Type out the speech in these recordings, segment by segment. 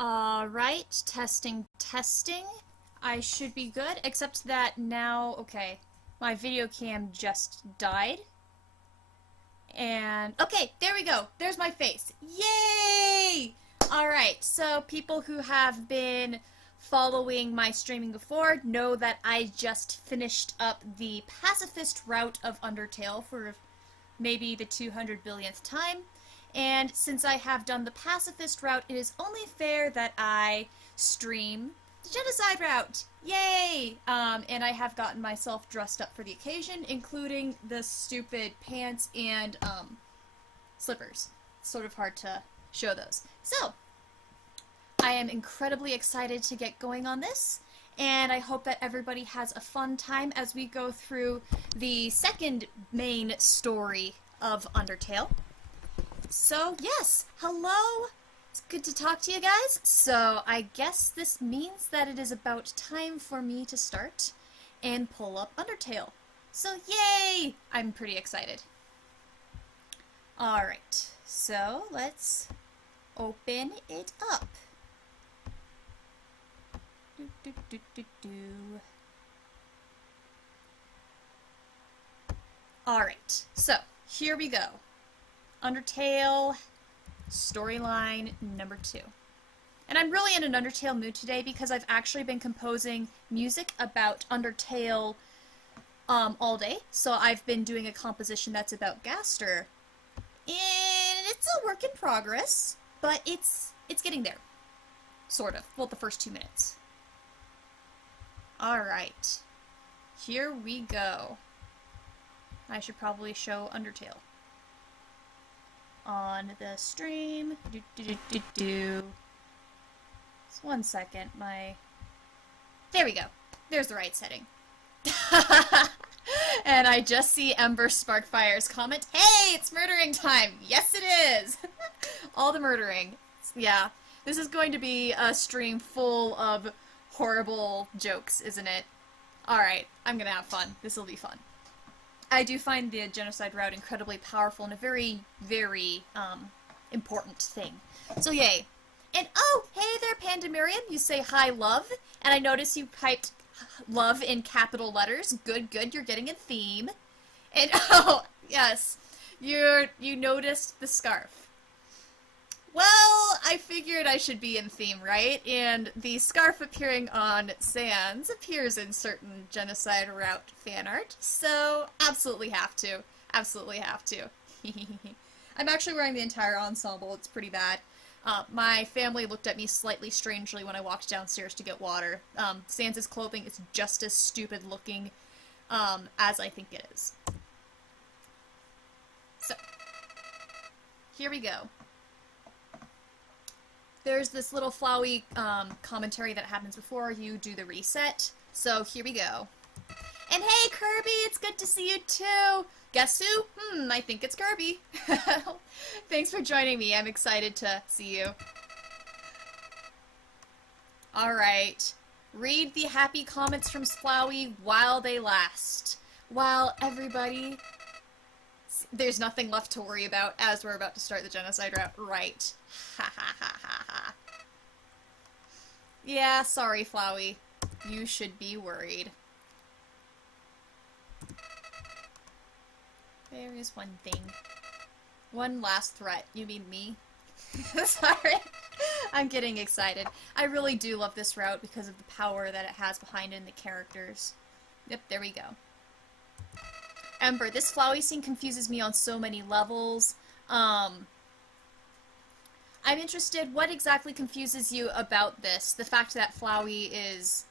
Alright, testing, testing. I should be good, except that now, okay, my video cam just died. And, okay, there we go. There's my face. Yay! Alright, so people who have been following my streaming before know that I just finished up the pacifist route of Undertale for maybe the 200 billionth time. And since I have done the pacifist route, it is only fair that I stream the genocide route. Yay! And I have gotten myself dressed up for the occasion, including the stupid pants and slippers. It's sort of hard to show those. So, I am incredibly excited to get going on this, and I hope that everybody has a fun time as we go through the second main story of Undertale. So, yes, hello! It's good to talk to you guys. So, I guess this means that it is about time for me to start and pull up Undertale. So, yay! I'm pretty excited. Alright, so let's open it up. Alright, so here we go. Undertale storyline number 2. And I'm really in an Undertale mood today because I've actually been composing music about Undertale all day. So I've been doing a composition that's about Gaster. And it's a work in progress, but it's getting there. Sort of. Well, the first 2 minutes. Alright. Here we go. I should probably show Undertale on the stream. Just 1 second. There we go. There's the right setting. And I just see Ember Sparkfire's comment. Hey, it's murdering time! Yes, it is! All the murdering. Yeah. This is going to be a stream full of horrible jokes, isn't it? Alright, I'm gonna have fun. This'll be fun. I do find the genocide route incredibly powerful and a very, very, important thing. So yay. And oh, hey there, Panda Miriam. You say hi, love. And I notice you typed love in capital letters. Good, good, you're getting a theme. And oh, yes, you noticed the scarf. Well, I figured I should be in theme, right? And the scarf appearing on Sans appears in certain genocide route fan art, so absolutely have to. Absolutely have to. I'm actually wearing the entire ensemble. It's pretty bad. My family looked at me slightly strangely when I walked downstairs to get water. Sans' clothing is just as stupid looking as I think it is. So, here we go. There's this little flowy commentary that happens before you do the reset. So here we go. And hey, Kirby, it's good to see you too. Guess who? I think it's Kirby. Thanks for joining me. I'm excited to see you. Alright. Read the happy comments from Flowey while they last. While everybody... There's nothing left to worry about as we're about to start the genocide route. Right. Ha ha ha ha ha. Yeah, sorry, Flowey. You should be worried. There is one thing. One last threat. You mean me? Sorry. I'm getting excited. I really do love this route because of the power that it has behind it and the characters. Yep, there we go. Ember, this Flowey scene confuses me on so many levels. I'm interested, what exactly confuses you about this? The fact that Flowey is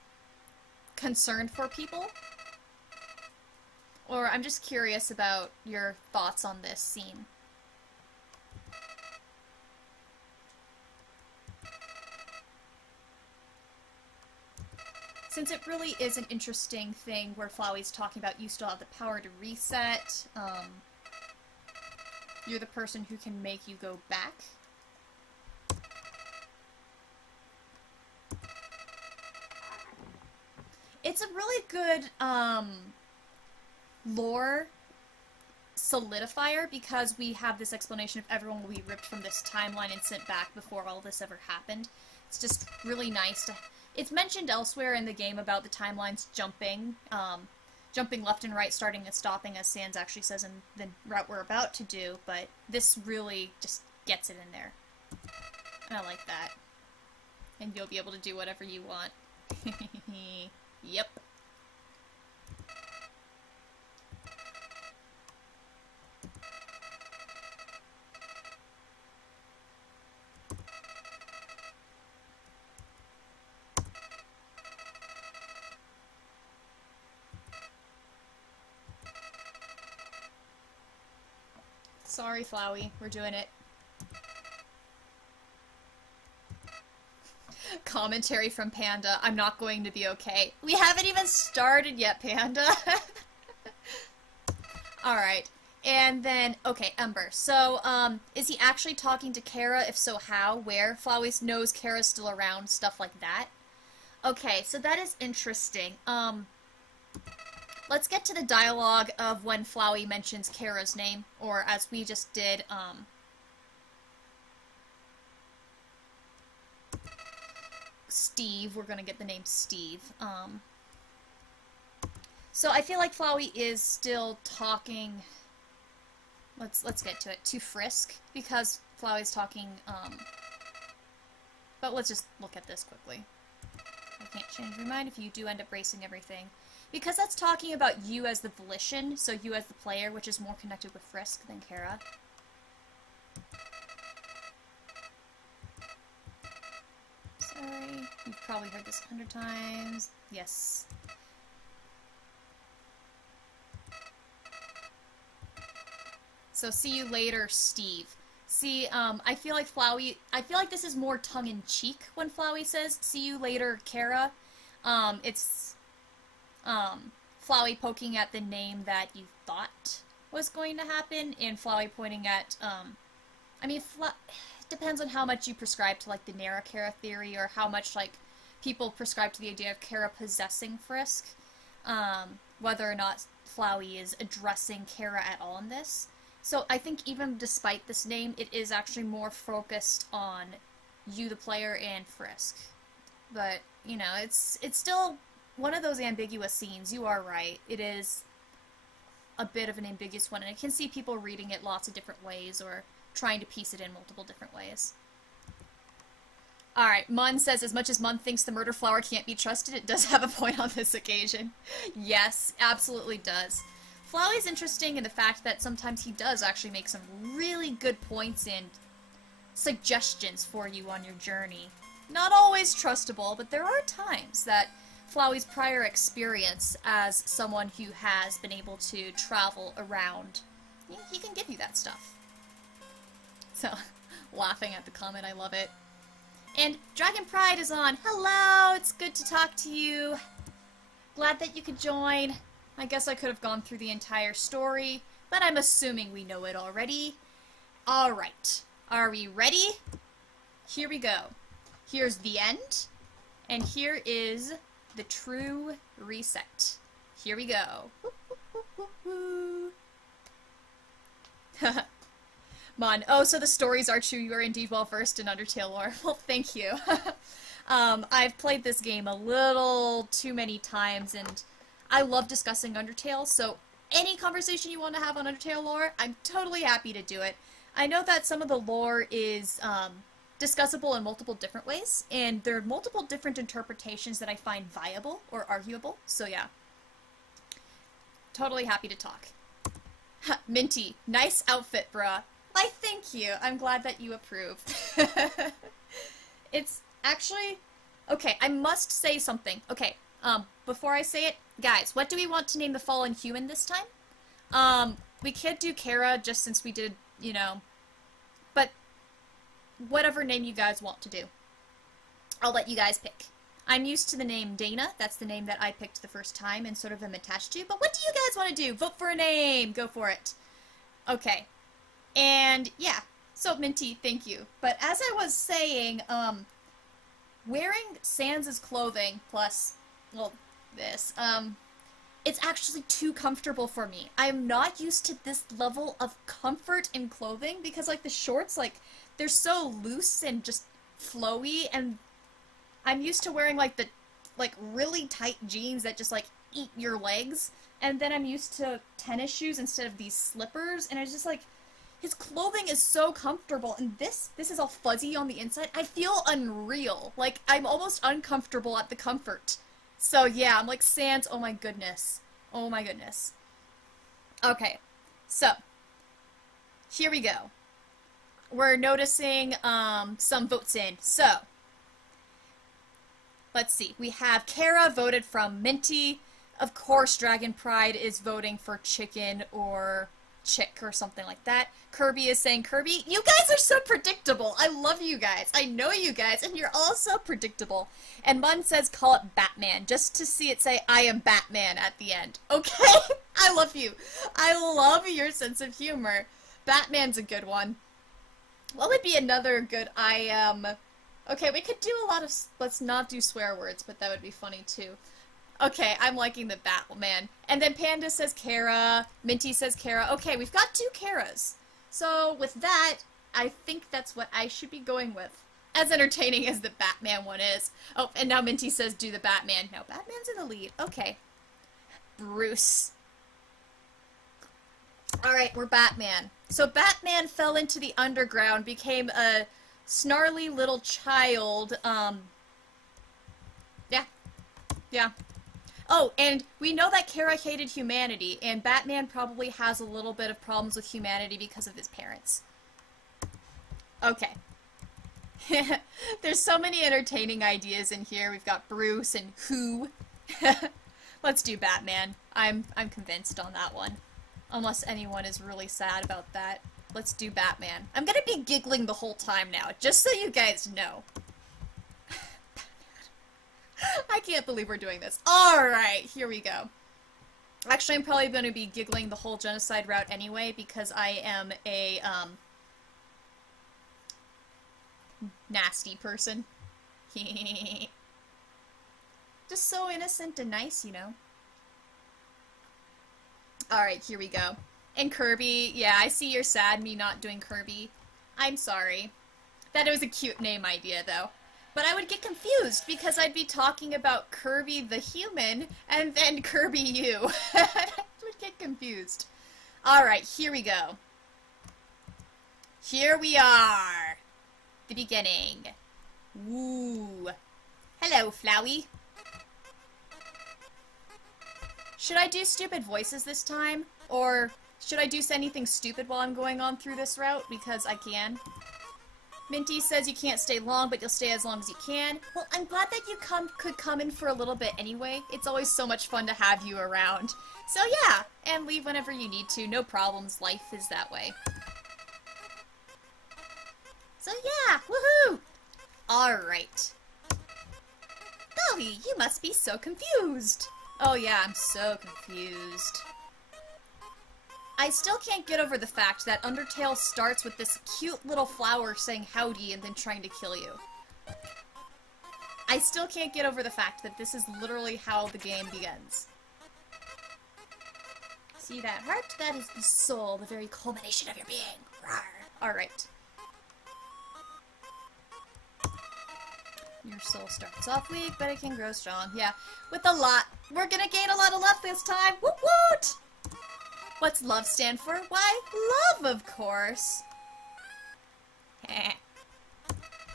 concerned for people? Or I'm just curious about your thoughts on this scene. Since it really is an interesting thing where Flowey's talking about you still have the power to reset, you're the person who can make you go back. It's a really good, lore solidifier because we have this explanation of everyone will be ripped from this timeline and sent back before all this ever happened. It's just really nice to... It's mentioned elsewhere in the game about the timelines jumping, jumping left and right, starting and stopping, as Sans actually says in the route we're about to do, but this really just gets it in there. And I like that. And you'll be able to do whatever you want. Yep. Sorry, Flowey, we're doing it. Commentary from Panda, I'm not going to be okay. We haven't even started yet, Panda. Alright, and then, okay, Ember. So, is he actually talking to Kara? If so, how? Where? Flowey knows Kara's still around, stuff like that. Okay, so that is interesting. Let's get to the dialogue of when Flowey mentions Kara's name, or as we just did, Steve. We're gonna get the name Steve. So I feel like Flowey is still talking... Let's get to it. To Frisk, because Flowey's talking, But let's just look at this quickly. I can't change my mind if you do end up bracing everything. Because that's talking about you as the volition, so you as the player, which is more connected with Frisk than Kara. Sorry, you've probably heard this 100 times. Yes. So, see you later, Steve. See, I feel like this is more tongue-in-cheek when Flowey says, see you later, Kara. It's... Flowey poking at the name that you thought was going to happen, and Flowey pointing at, I mean, depends on how much you prescribe to, like, the Nara Kara theory, or how much, like, people prescribe to the idea of Kara possessing Frisk, whether or not Flowey is addressing Kara at all in this. So I think even despite this name, it is actually more focused on you, the player, and Frisk. But, you know, it's still one of those ambiguous scenes. You are right. It is a bit of an ambiguous one, and I can see people reading it lots of different ways, or trying to piece it in multiple different ways. Alright, Mun says, as much as Mun thinks the murder flower can't be trusted, it does have a point on this occasion. Yes, absolutely does. Flowey's interesting in the fact that sometimes he does actually make some really good points and suggestions for you on your journey. Not always trustable, but there are times that Flowey's prior experience as someone who has been able to travel around, he can give you that stuff. So, laughing at the comment, I love it. And Dragon Pride is on. Hello, it's good to talk to you. Glad that you could join. I guess I could have gone through the entire story, but I'm assuming we know it already. Alright, are we ready? Here we go. Here's the end, and here is the true reset. Here we go. Mon, oh, so the stories are true. You are indeed well versed in Undertale lore. Well, thank you. I've played this game a little too many times, and I love discussing Undertale, so any conversation you want to have on Undertale lore, I'm totally happy to do it. I know that some of the lore is discussable in multiple different ways, and there are multiple different interpretations that I find viable or arguable, so yeah. Totally happy to talk. Minty, nice outfit, bruh. Why, thank you. I'm glad that you approve. It's actually... Okay, I must say something. Okay, before I say it, guys, what do we want to name the fallen human this time? We could do Kara, just since we did, you know, but whatever name you guys want to do. I'll let you guys pick. I'm used to the name Dana. That's the name that I picked the first time and sort of am attached to, but what do you guys want to do? Vote for a name! Go for it. Okay. And, yeah. So, Minty, thank you. But as I was saying, wearing Sans' clothing, plus, well, this, it's actually too comfortable for me. I'm not used to this level of comfort in clothing because, like, the shorts, like, they're so loose and just flowy, and I'm used to wearing, like, the, like, really tight jeans that just, like, eat your legs, and then I'm used to tennis shoes instead of these slippers, and it's just, like, his clothing is so comfortable, and this is all fuzzy on the inside. I feel unreal. Like, I'm almost uncomfortable at the comfort. So, yeah, I'm like, Sans, oh my goodness. Oh my goodness. Okay, so, here we go. We're noticing, some votes in. So, let's see. We have Kara voted from Minty. Of course, Dragon Pride is voting for chicken or chick or something like that. Kirby is saying Kirby. You guys are so predictable. I love you guys. I know you guys, and you're all so predictable. And Mun says call it Batman, just to see it say I am Batman at the end. Okay? I love you. I love your sense of humor. Batman's a good one. What would be another good I am... Okay, we could do a lot of... Let's not do swear words, but that would be funny too. Okay, I'm liking the Batman. And then Panda says Kara. Minty says Kara. Okay, we've got 2 Karas. So with that, I think that's what I should be going with. As entertaining as the Batman one is. Oh, and now Minty says do the Batman. No, Batman's in the lead. Okay. Bruce. Alright, we're Batman. So Batman fell into the underground, became a snarly little child. Yeah. Oh, and we know that Kara hated humanity, and Batman probably has a little bit of problems with humanity because of his parents. Okay. There's so many entertaining ideas in here. We've got Bruce and Who. Let's do Batman. I'm convinced on that one. Unless anyone is really sad about that. Let's do Batman. I'm gonna be giggling the whole time now, just so you guys know. I can't believe we're doing this. Alright, here we go. Actually, I'm probably going to be giggling the whole genocide route anyway, because I am a, nasty person. Just so innocent and nice, you know. Alright, here we go. And Kirby, yeah, I see you're sad me not doing Kirby. I'm sorry. That was a cute name idea, though. But I would get confused, because I'd be talking about Kirby the human, and then Kirby you. I would get confused. Alright, here we go. Here we are. The beginning. Woo. Hello, Flowey. Should I do stupid voices this time? Or should I do anything stupid while I'm going on through this route? Because I can. Minty says you can't stay long, but you'll stay as long as you can. Well, I'm glad that you could come in for a little bit anyway. It's always so much fun to have you around. So yeah, and leave whenever you need to. No problems. Life is that way. So yeah, woohoo! Alright. Golly, you must be so confused. Oh yeah, I'm so confused. I still can't get over the fact that Undertale starts with this cute little flower saying howdy and then trying to kill you. I still can't get over the fact that this is literally how the game begins. See that heart? That is the soul, the very culmination of your being. Alright. Your soul starts off weak, but it can grow strong. Yeah, with a lot. We're gonna gain a lot of love this time. Woot woot! What's love stand for? Why, love, of course.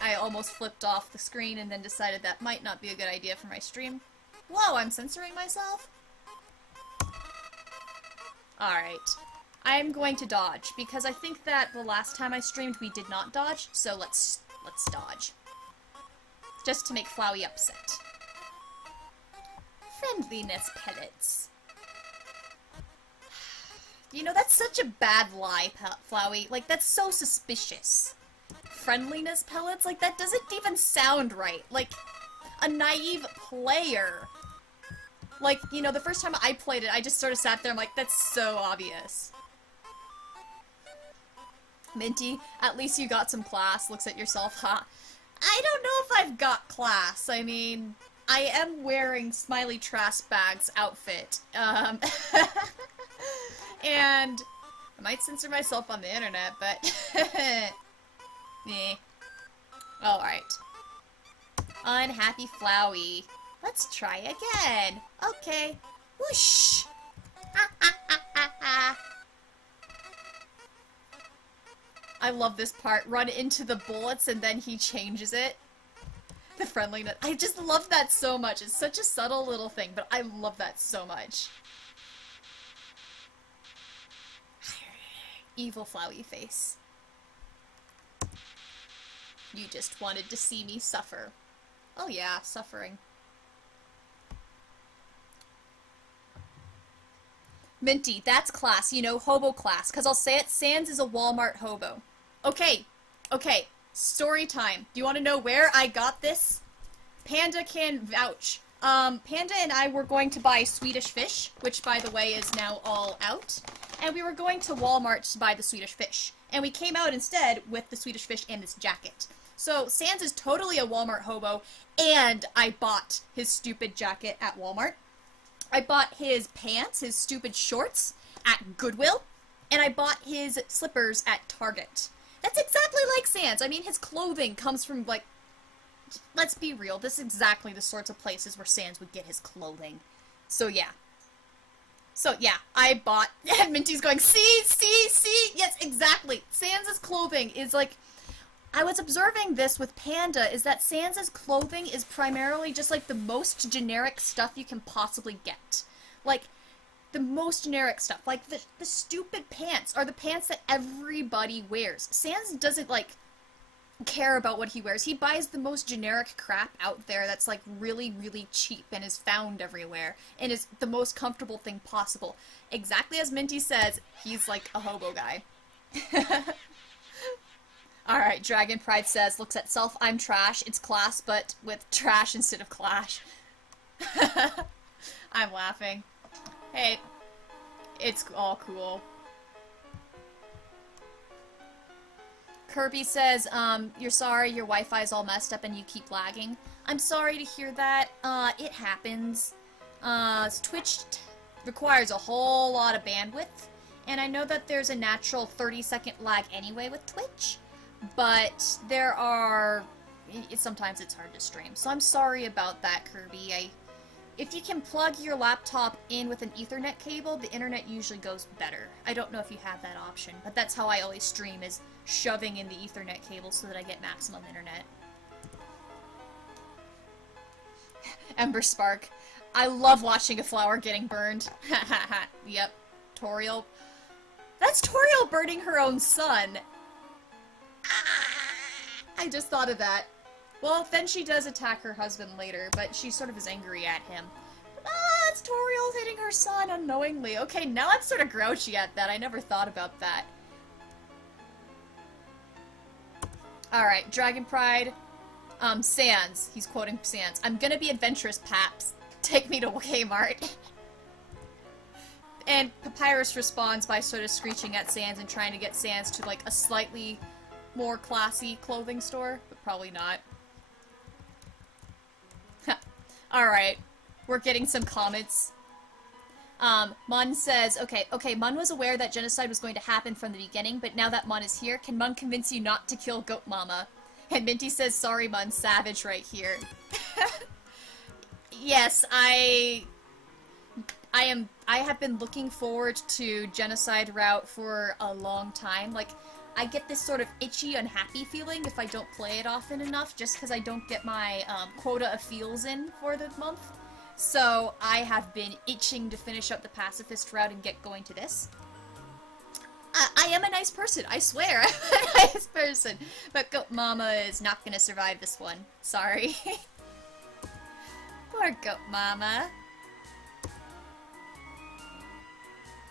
I almost flipped off the screen and then decided that might not be a good idea for my stream. Whoa, I'm censoring myself? Alright. I'm going to dodge, because I think that the last time I streamed we did not dodge, so let's dodge. Just to make Flowey upset. Friendliness pellets. You know, that's such a bad lie, Flowey. Like, that's so suspicious. Friendliness pellets? Like, that doesn't even sound right. Like, a naive player. Like, you know, the first time I played it, I just sort of sat there, I'm like, that's so obvious. Minty, at least you got some class. Looks at yourself, ha. I don't know if I've got class. I mean, I am wearing Smiley Trash Bag's outfit. And I might censor myself on the internet, but eh. Alright. Unhappy Flowey. Let's try again. Okay. Whoosh! I love this part. Run into the bullets and then he changes it. The friendliness. I just love that so much. It's such a subtle little thing, but I love that so much. Evil Flowey face. You just wanted to see me suffer. Oh yeah, suffering. Minty, that's class. You know, hobo class. Because I'll say it, Sans is a Walmart hobo. Okay, okay. Story time. Do you want to know where I got this? Panda can vouch. Panda and I were going to buy Swedish fish, which, by the way, is now all out. And we were going to Walmart to buy the Swedish fish. And we came out instead with the Swedish fish and this jacket. So, Sans is totally a Walmart hobo, and I bought his stupid jacket at Walmart. I bought his pants, his stupid shorts, at Goodwill, and I bought his slippers at Target. That's exactly like Sans. I mean, his clothing comes from, like, let's be real, this is exactly the sorts of places where Sans would get his clothing. So, yeah. So, yeah, I bought, and Minty's going, see, yes, exactly. Sans' clothing is, like, I was observing this with Panda, is that Sans' clothing is primarily just, like, the most generic stuff you can possibly get. Like, the most generic stuff. Like, the stupid pants are the pants that everybody wears. Sans doesn't, like, care about what he wears. He buys the most generic crap out there that's, like, really, really cheap and is found everywhere and is the most comfortable thing possible. Exactly as Minty says, he's, like, a hobo guy. Alright, Dragon Pride says, looks at self, I'm trash, it's class, but with trash instead of clash. I'm laughing. Hey, it's all cool. Kirby says, you're sorry your Wi-Fi's all messed up and you keep lagging. I'm sorry to hear that. It happens. Twitch requires a whole lot of bandwidth, and I know that there's a natural 30-second lag anyway with Twitch. But there are... sometimes it's hard to stream. So I'm sorry about that, Kirby. If you can plug your laptop in with an Ethernet cable, the internet usually goes better. I don't know if you have that option, but that's how I always stream, is shoving in the Ethernet cable so that I get maximum internet. Ember Spark. I love watching a flower getting burned. Yep. Toriel. That's Toriel burning her own son. I just thought of that. Well, then she does attack her husband later, but she sort of is angry at him. It's Toriel hitting her son unknowingly. Okay, now I'm sort of grouchy at that. I never thought about that. Alright, Dragon Pride. Sans. He's quoting Sans. I'm gonna be adventurous, Paps. Take me to Kmart. And Papyrus responds by sort of screeching at Sans and trying to get Sans to, like, a slightly more classy clothing store, but probably not. Alright, we're getting some comments. Mun says, okay, Mun was aware that genocide was going to happen from the beginning, but now that Mun is here, can Mun convince you not to kill Goat Mama? And Minty says, sorry Mun, savage right here. Yes, I have been looking forward to Genocide Route for a long time. Like, I get this sort of itchy, unhappy feeling if I don't play it often enough, just because I don't get my quota of feels in for the month. So I have been itching to finish up the pacifist route and get going to this. I am a nice person, I swear. I'm a nice person. But Goat Mama is not gonna survive this one. Sorry. Poor Goat Mama.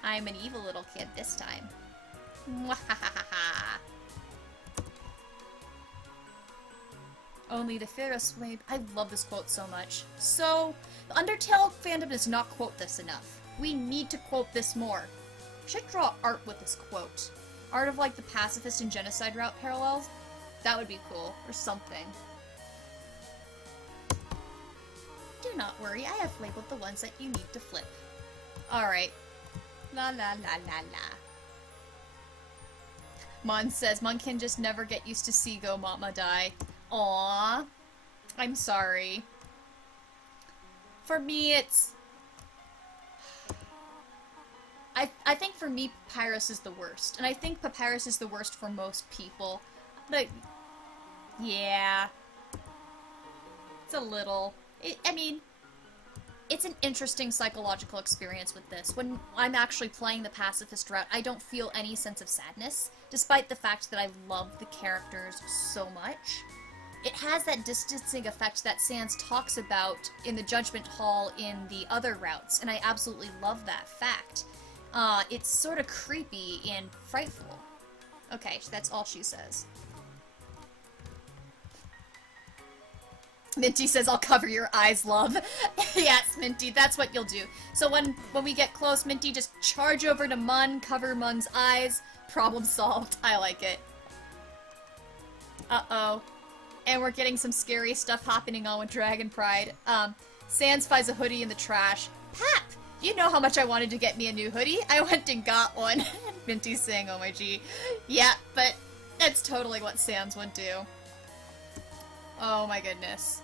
I'm an evil little kid this time. Mwahahaha. Only the fairest way. I love this quote so much. So, the Undertale fandom does not quote this enough. We need to quote this more. We should draw art with this quote. Art of, like, the pacifist and genocide route parallels. That would be cool. Or something. Do not worry, I have labeled the ones that you need to flip. Alright. La la la la la. Mon says, Mon can just never get used to Seago Mama die. Aww. I'm sorry. For me, it's... I think for me, Papyrus is the worst. And I think Papyrus is the worst for most people. But... yeah. It's a little... I mean... it's an interesting psychological experience with this. When I'm actually playing the pacifist route, I don't feel any sense of sadness, despite the fact that I love the characters so much. It has that distancing effect that Sans talks about in the Judgment Hall in the other routes, and I absolutely love that fact. It's sort of creepy and frightful. Okay, that's all she says. Minty says, I'll cover your eyes, love. Yes, Minty, that's what you'll do. So when we get close, Minty, just charge over to Mun, cover Mun's eyes. Problem solved. I like it. Uh-oh. And we're getting some scary stuff happening on with Dragon Pride. Sans finds a hoodie in the trash. Pap! You know how much I wanted to get me a new hoodie? I went and got one. Minty's saying, oh my gee. Yeah, but that's totally what Sans would do. Oh my goodness.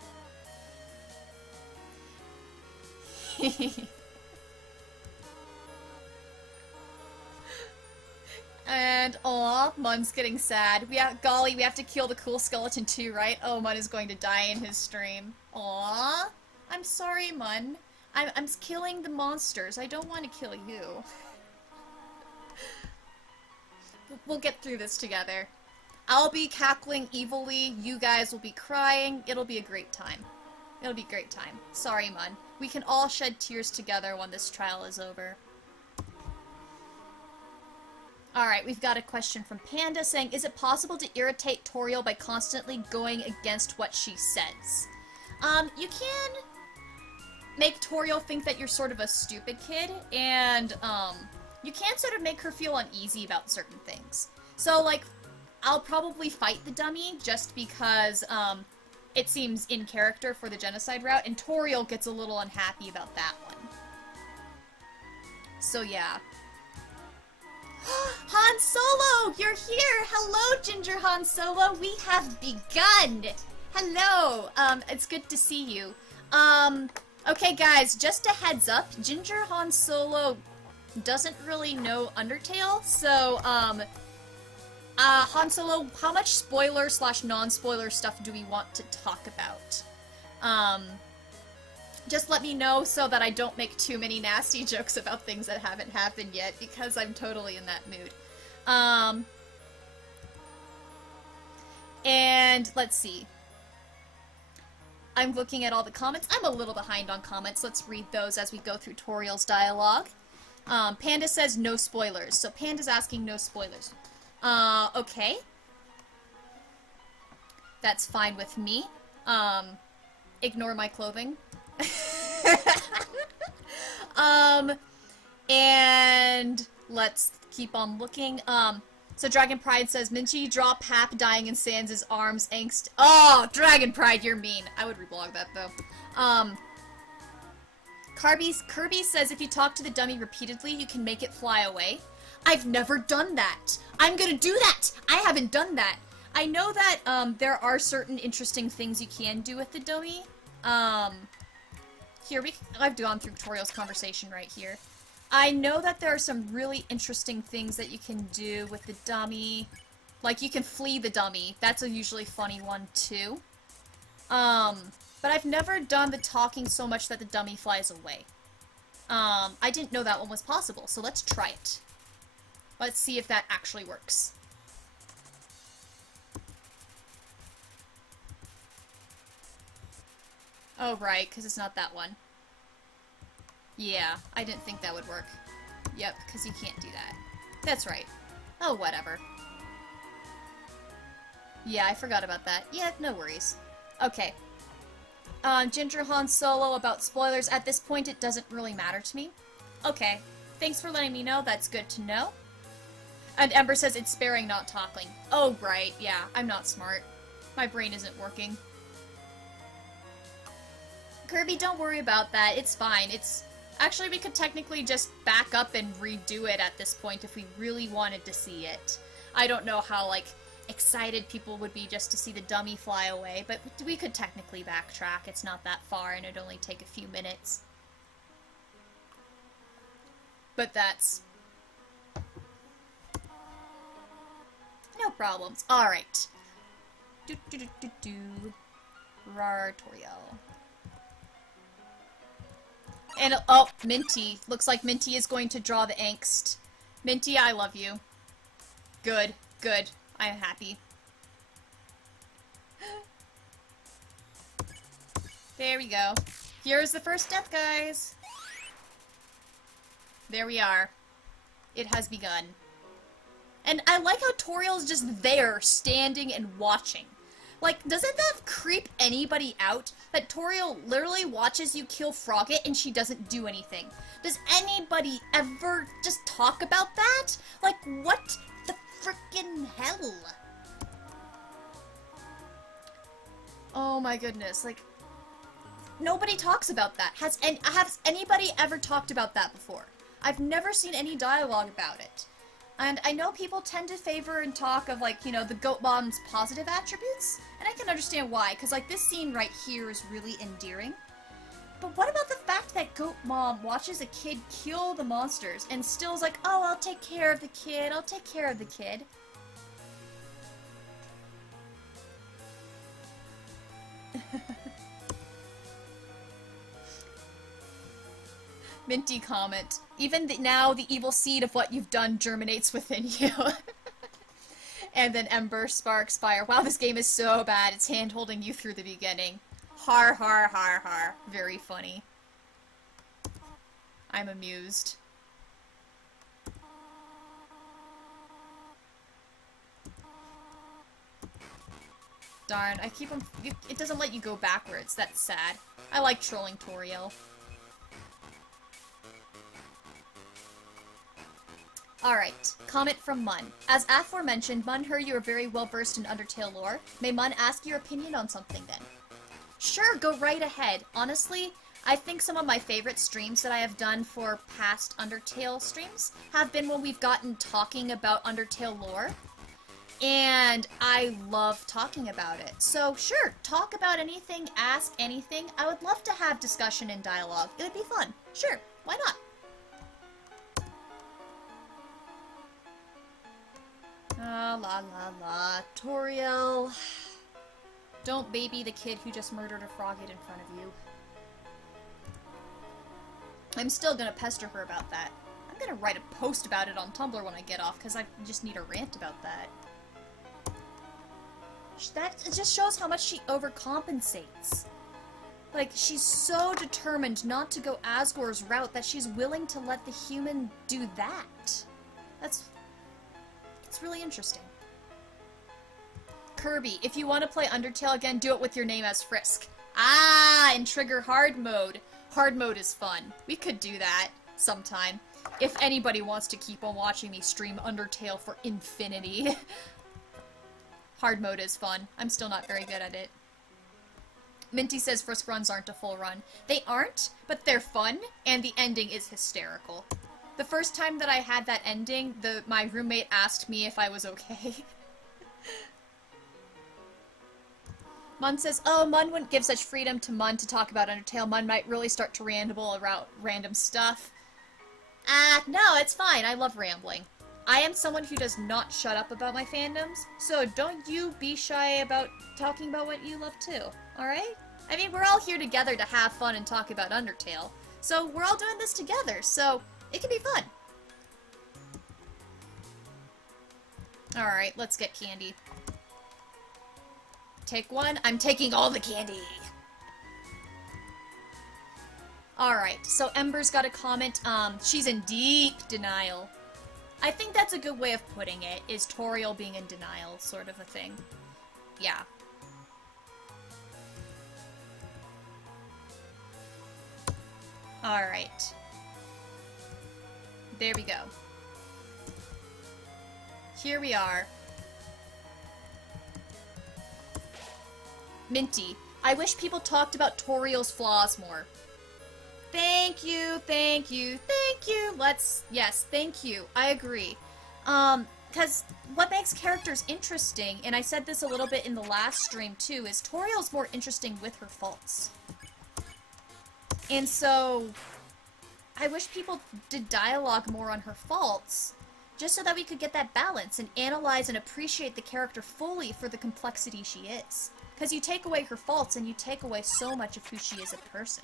And, aw, Mun's getting sad. Golly, we have to kill the cool skeleton too, right? Oh, Mun is going to die in his stream. Aw, I'm sorry, Mun. I'm killing the monsters. I don't want to kill you. We'll get through this together. I'll be cackling evilly, you guys will be crying, it'll be a great time. It'll be a great time. Sorry, Mun. We can all shed tears together when this trial is over. Alright, we've got a question from Panda saying, is it possible to irritate Toriel by constantly going against what she says? You can make Toriel think that you're sort of a stupid kid, and, you can sort of make her feel uneasy about certain things. So, like, I'll probably fight the dummy just because, it seems in character for the genocide route, and Toriel gets a little unhappy about that one. So, yeah. Han Solo! You're here! Hello, Ginger Han Solo! We have begun! Hello! It's good to see you. Okay, guys, just a heads up, Ginger Han Solo doesn't really know Undertale, so, Han Solo, how much spoiler/non-spoiler stuff do we want to talk about? Just let me know so that I don't make too many nasty jokes about things that haven't happened yet, because I'm totally in that mood. And let's see. I'm looking at all the comments. I'm a little behind on comments. Let's read those as we go through Toriel's dialogue. Panda says no spoilers. So Panda's asking no spoilers. Okay. That's fine with me. Ignore my clothing. And let's keep on looking. So Dragon Pride says, Minchi, draw Pap dying in Sans' arms, angst. Oh, Dragon Pride, you're mean. I would reblog that, though. Kirby says, if you talk to the dummy repeatedly, you can make it fly away. I've never done that. I'm gonna do that. I haven't done that. I know that, there are certain interesting things you can do with the dummy. I've gone through Toriel's conversation right here. I know that there are some really interesting things that you can do with the dummy. Like, you can flee the dummy. That's a usually funny one, too. But I've never done the talking so much that the dummy flies away. I didn't know that one was possible, so let's try it. Let's see if that actually works. Oh, right, because it's not that one. Yeah, I didn't think that would work. Yep, because you can't do that. That's right. Oh, whatever. Yeah, I forgot about that. Yeah, no worries. Okay. Ginger Han Solo about spoilers. At this point, it doesn't really matter to me. Okay. Thanks for letting me know. That's good to know. And Ember says it's sparing, not talking. Oh, right. Yeah, I'm not smart. My brain isn't working. Kirby, don't worry about that. It's fine. It's... Actually, we could technically just back up and redo it at this point if we really wanted to see it. I don't know how, like, excited people would be just to see the dummy fly away, but we could technically backtrack. It's not that far, and it'd only take a few minutes. But that's... no problems. Alright. Rar Toriel. And, oh, Minty. Looks like Minty is going to draw the angst. Minty, I love you. Good, good. I'm happy. There we go. Here's the first death, guys. There we are. It has begun. And I like how Toriel's just there, standing and watching. Like, doesn't that creep anybody out? That Toriel literally watches you kill Frogget and she doesn't do anything. Does anybody ever just talk about that? Like, what the frickin' hell? Oh my goodness, like, nobody talks about that. Has anybody ever talked about that before? I've never seen any dialogue about it. And I know people tend to favor and talk of, like, you know, the Goat Mom's positive attributes, and I can understand why, because, like, this scene right here is really endearing. But what about the fact that Goat Mom watches a kid kill the monsters and still is like, oh, I'll take care of the kid, I'll take care of the kid. Minty comment. Even now, the evil seed of what you've done germinates within you. And then Ember sparks fire. Wow, this game is so bad. It's hand-holding you through the beginning. Har, har, har, har. Very funny. I'm amused. Darn, I keep them... It doesn't let you go backwards. That's sad. I like trolling Toriel. Alright, comment from Mun. As aforementioned, Mun heard you are very well versed in Undertale lore. May Mun ask your opinion on something then? Sure, go right ahead. Honestly, I think some of my favorite streams that I have done for past Undertale streams have been when we've gotten talking about Undertale lore. And I love talking about it. So sure, talk about anything, ask anything. I would love to have discussion and dialogue. It would be fun. Sure, why not? La la la. Toriel. Don't baby the kid who just murdered a Frogget in front of you. I'm still gonna pester her about that. I'm gonna write a post about it on Tumblr when I get off, because I just need a rant about that. It just shows how much she overcompensates. Like, she's so determined not to go Asgore's route that she's willing to let the human do that. It's really interesting. Kirby, if you want to play Undertale again, do it with your name as Frisk. Ah, and trigger hard mode. Hard mode is fun. We could do that sometime. If anybody wants to keep on watching me stream Undertale for infinity. Hard mode is fun. I'm still not very good at it. Minty says Frisk runs aren't a full run. They aren't, but they're fun, and the ending is hysterical. The first time that I had that ending, my roommate asked me if I was okay. Mun says, oh, Mun wouldn't give such freedom to Mun to talk about Undertale. Mun might really start to ramble about random stuff. No, it's fine. I love rambling. I am someone who does not shut up about my fandoms, so don't you be shy about talking about what you love too, alright? I mean, we're all here together to have fun and talk about Undertale, so we're all doing this together, so it can be fun. Alright, let's get candy. Take one. I'm taking all the candy! Alright, so Ember's got a comment. She's in deep denial. I think that's a good way of putting it, is Toriel being in denial, sort of a thing. Yeah. Alright. There we go. Here we are. Minty. I wish people talked about Toriel's flaws more. Thank you, thank you, thank you. Yes, thank you. I agree. Because what makes characters interesting, and I said this a little bit in the last stream too, is Toriel's more interesting with her faults. And so, I wish people did dialogue more on her faults, just so that we could get that balance and analyze and appreciate the character fully for the complexity she is. Because you take away her faults and you take away so much of who she is as a person.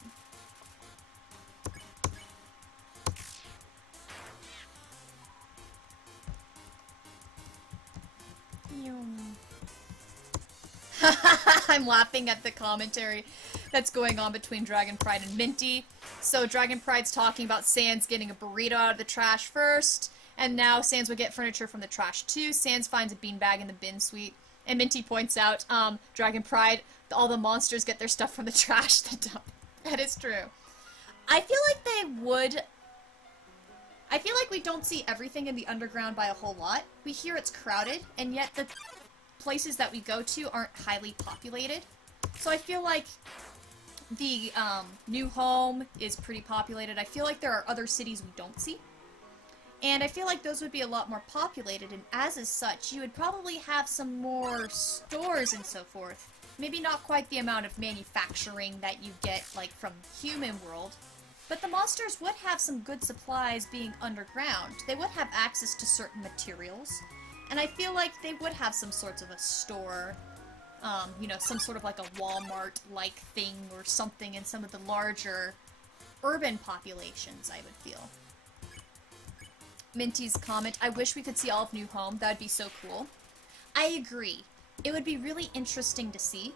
I'm laughing at the commentary that's going on between Dragon Pride and Minty. So Dragon Pride's talking about Sans getting a burrito out of the trash first, and now Sans would get furniture from the trash too. Sans finds a beanbag in the bin suite, and Minty points out, Dragon Pride, all the monsters get their stuff from the trash to dump. That is true. I feel like they would... I feel like we don't see everything in the underground by a whole lot. We hear it's crowded, and yet the places that we go to aren't highly populated. So I feel like the new home is pretty populated. I feel like there are other cities we don't see. And I feel like those would be a lot more populated, and as such, you would probably have some more stores and so forth. Maybe not quite the amount of manufacturing that you get, like, from human world. But the monsters would have some good supplies being underground. They would have access to certain materials. And I feel like they would have some sorts of a store, you know, some sort of like a Walmart-like thing or something in some of the larger urban populations, I would feel. Minty's comment, I wish we could see all of New Home. That would be so cool. I agree. It would be really interesting to see.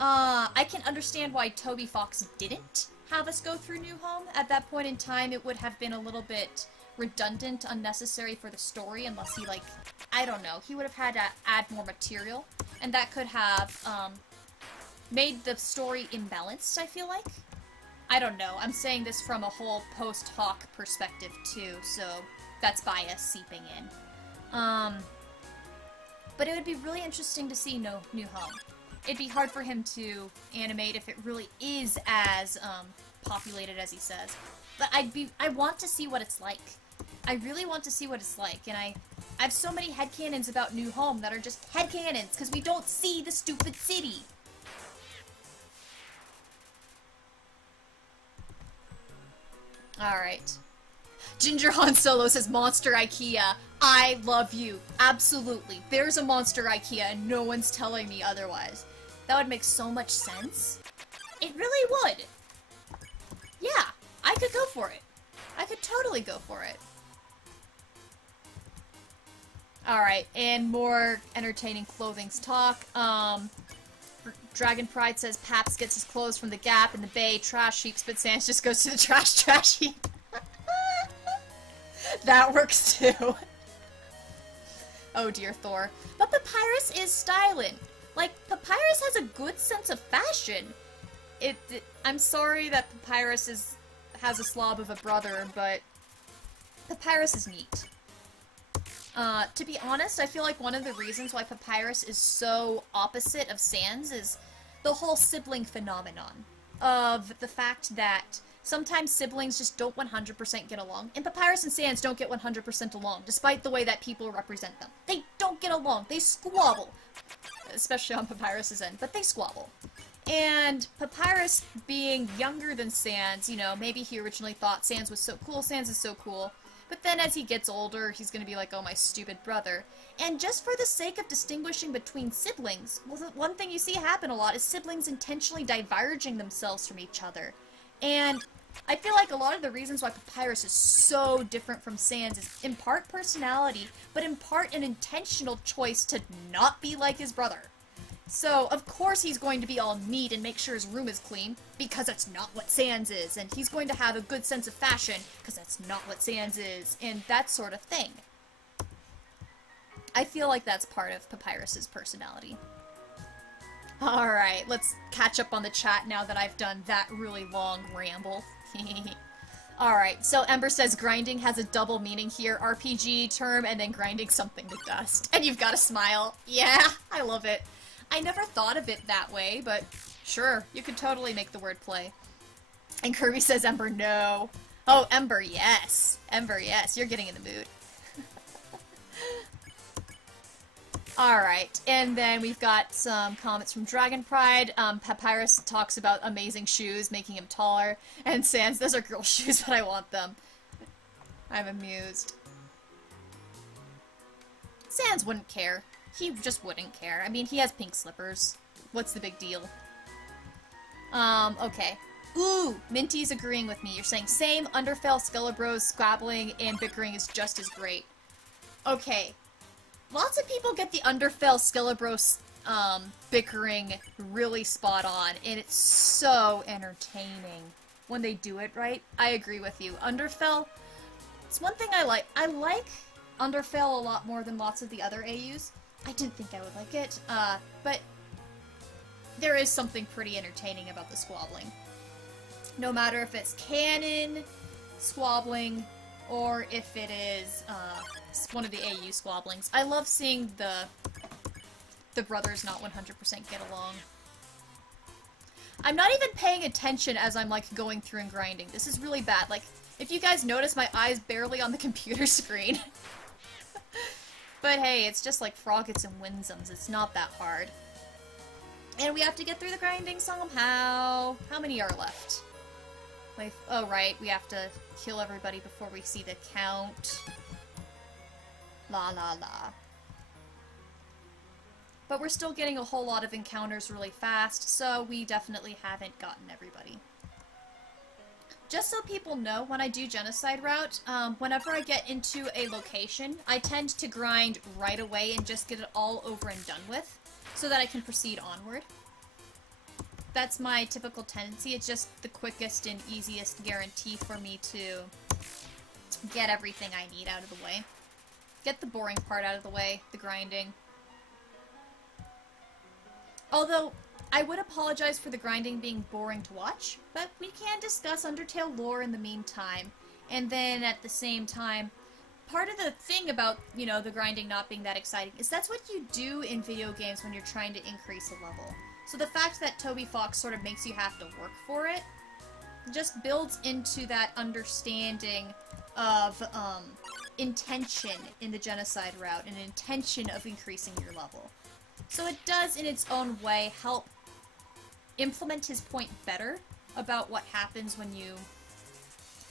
I can understand why Toby Fox didn't have us go through New Home. At that point in time, it would have been a little bit redundant, unnecessary for the story, unless he, like, I don't know, he would have had to add more material, and that could have, made the story imbalanced, I feel like. I don't know, I'm saying this from a whole post-hoc perspective, too, so that's bias seeping in. But it would be really interesting to see New Home. It'd be hard for him to animate if it really is as, populated as he says. But I want to see what it's like. I really want to see what it's like, and I have so many headcanons about New Home that are just headcanons, because we don't see the stupid city. Alright. Ginger Han Solo says, Monster IKEA. I love you. Absolutely. There's a Monster IKEA, and no one's telling me otherwise. That would make so much sense. It really would. Yeah, I could go for it. I could totally go for it. Alright, and more entertaining clothing's talk. Dragon Pride says Paps gets his clothes from the Gap in the Bay trash heaps, but Sans just goes to the trash heap. That works too. Oh dear, Thor. But Papyrus is styling. Like, Papyrus has a good sense of fashion. I'm sorry that Papyrus has a slob of a brother, but Papyrus is neat. To be honest, I feel like one of the reasons why Papyrus is so opposite of Sans is the whole sibling phenomenon. Of the fact that sometimes siblings just don't 100% get along, and Papyrus and Sans don't get 100% along, despite the way that people represent them. They don't get along. They squabble. Especially on Papyrus's end, but they squabble. And Papyrus being younger than Sans, you know, maybe he originally thought Sans was so cool, Sans is so cool. But then as he gets older, he's gonna be like, oh, my stupid brother. And just for the sake of distinguishing between siblings, well, the one thing you see happen a lot is siblings intentionally diverging themselves from each other. And I feel like a lot of the reasons why Papyrus is so different from Sans is in part personality, but in part an intentional choice to not be like his brother. So, of course he's going to be all neat and make sure his room is clean, because that's not what Sans is, and he's going to have a good sense of fashion, because that's not what Sans is, and that sort of thing. I feel like that's part of Papyrus's personality. Alright, let's catch up on the chat now that I've done that really long ramble. Alright, so Ember says grinding has a double meaning here, RPG term, and then grinding something to dust. And you've got a smile. Yeah, I love it. I never thought of it that way, but Sure, you could totally make the word play. And Kirby says Ember, no. Oh, Ember, yes. Ember, yes. You're getting in the mood. Alright, and then we've got some comments from Dragon Pride. Papyrus talks about amazing shoes, making him taller. And Sans, those are girl shoes, but I want them. I'm amused. Sans wouldn't care. He just wouldn't care. I mean, he has pink slippers. What's the big deal? Okay. Ooh, Minty's agreeing with me. You're saying same, Undertale, Skelebros, squabbling, and bickering is just as great. Okay. Lots of people get the Undertale, Skelebros, bickering really spot on, and it's so entertaining when they do it right. I agree with you. Undertale, it's one thing I like. I like Undertale a lot more than lots of the other AUs. I didn't think I would like it, but there is something pretty entertaining about the squabbling. No matter if it's canon squabbling or if it is one of the AU squabblings. I love seeing the brothers not 100% get along. I'm not even paying attention as I'm like going through and grinding. This is really bad. Like, if you guys notice, my eye's barely on the computer screen. But hey, it's just like Froggets and Winsums. It's not that hard. And we have to get through the grinding somehow. How many are left? Like, oh right, we have to kill everybody before we see the count. La la la. But we're still getting a whole lot of encounters really fast, so we definitely haven't gotten everybody. Just so people know, when I do Genocide Route, whenever I get into a location, I tend to grind right away and just get it all over and done with, so that I can proceed onward. That's my typical tendency. It's just the quickest and easiest guarantee for me to get everything I need out of the way. Get the boring part out of the way, the grinding. Although, I would apologize for the grinding being boring to watch, but we can discuss Undertale lore in the meantime. And then, at the same time, part of the thing about, you know, the grinding not being that exciting is that's what you do in video games when you're trying to increase a level. So the fact that Toby Fox sort of makes you have to work for it just builds into that understanding of intention in the Genocide Route and intention of increasing your level. So it does, in its own way, help implement his point better about what happens when you